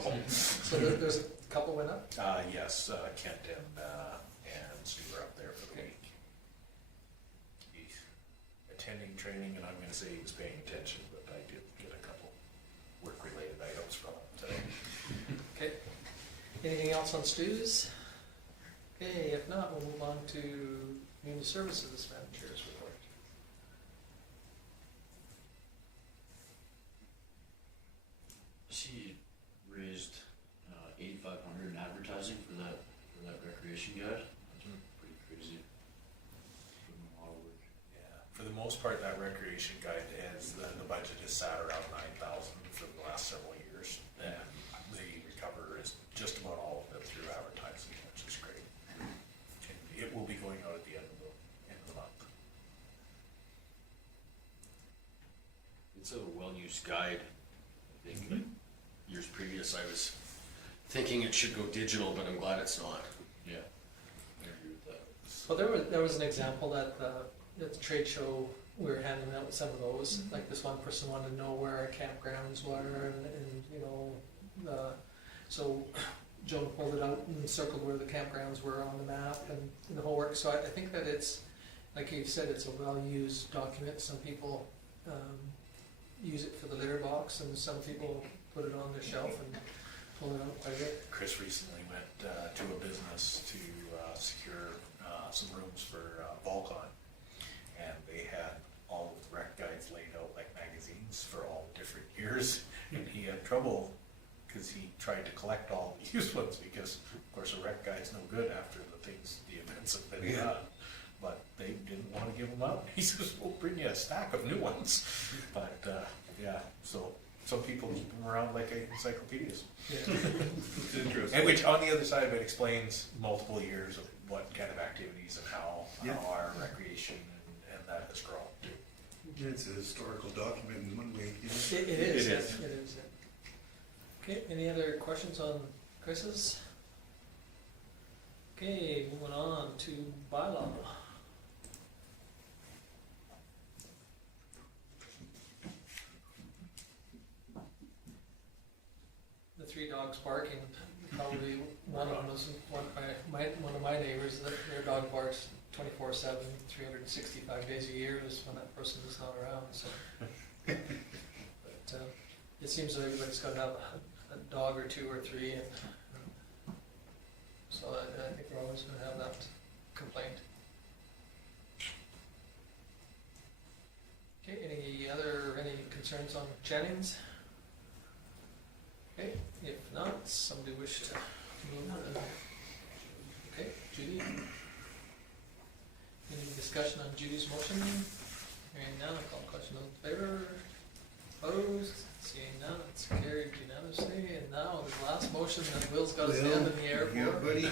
there's a couple went up. yes, Kent and Stu were up there for the week. He's attending training, and I'm going to say he was paying attention, but I did get a couple work-related items from him today. Okay. Anything else on Stu's? Okay, if not, we'll move on to Community Services Expenditures Report. She raised $8,500 in advertising for that recreation guide. That's pretty crazy. Putting a lot of work. Yeah, for the most part, that recreation guide the budget is sat around 9,000 for the last several years, and the recover is just about all of it through advertising, which is great. And it will be going out at the end of the month. It's a well-used guide. I think like years previous I was thinking it should go digital, but I'm glad it's not. Yeah, I agree with that. Well, there was an example that at the trade show we were handing out some of those. Like this one person wanted to know where our campgrounds were, and so Joan pulled it out and circled where the campgrounds were on the map and the whole work. So I think that it's, like you said, it's a well-used document. Some people use it for the litter box, and some people put it on their shelf and pull it out quite a bit. Chris recently went to a business to secure some rooms for Volcon, and they had all of the rec guides laid out like magazines for all the different years, and he had trouble because he tried to collect all the used ones, because of course a rec guide's no good after the events have been done, but they didn't want to give them out. He says, we'll bring you a stack of new ones. But so some people keep them around like encyclopedias. Yeah. It's interesting. And which, on the other side of it, explains multiple years of what kind of activities and how our recreation and that has grown too. It's a historical document in one way, It is. It is. It is. Okay. Any other questions on Chris's? Okay, moving on to bylaw. The three dogs barking. Probably one of them was one of my neighbors. That their dog barks 24/7, 365 days a year is when that person is not around. So, but it seems that everybody's got to have a dog or two or three, and so I think we're always going to have that complaint. Okay, any concerns on Jennings? not, somebody wish to move on? Okay, Judy? Any discussion on Judy's motion? Hearing none, I'll call question in favor. Opposed? Seeing none, it's carried unanimously. And now the last motion that Will's got his hand in the air Yeah, for, buddy.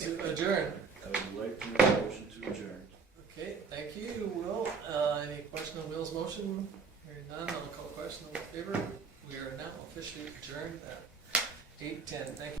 to adjourn. I would like to make a motion to adjourn. Okay, thank you, Will. Any question on Will's motion? Hearing none, I'll call question in favor. We are now officially adjourned at 8:10. Thank you.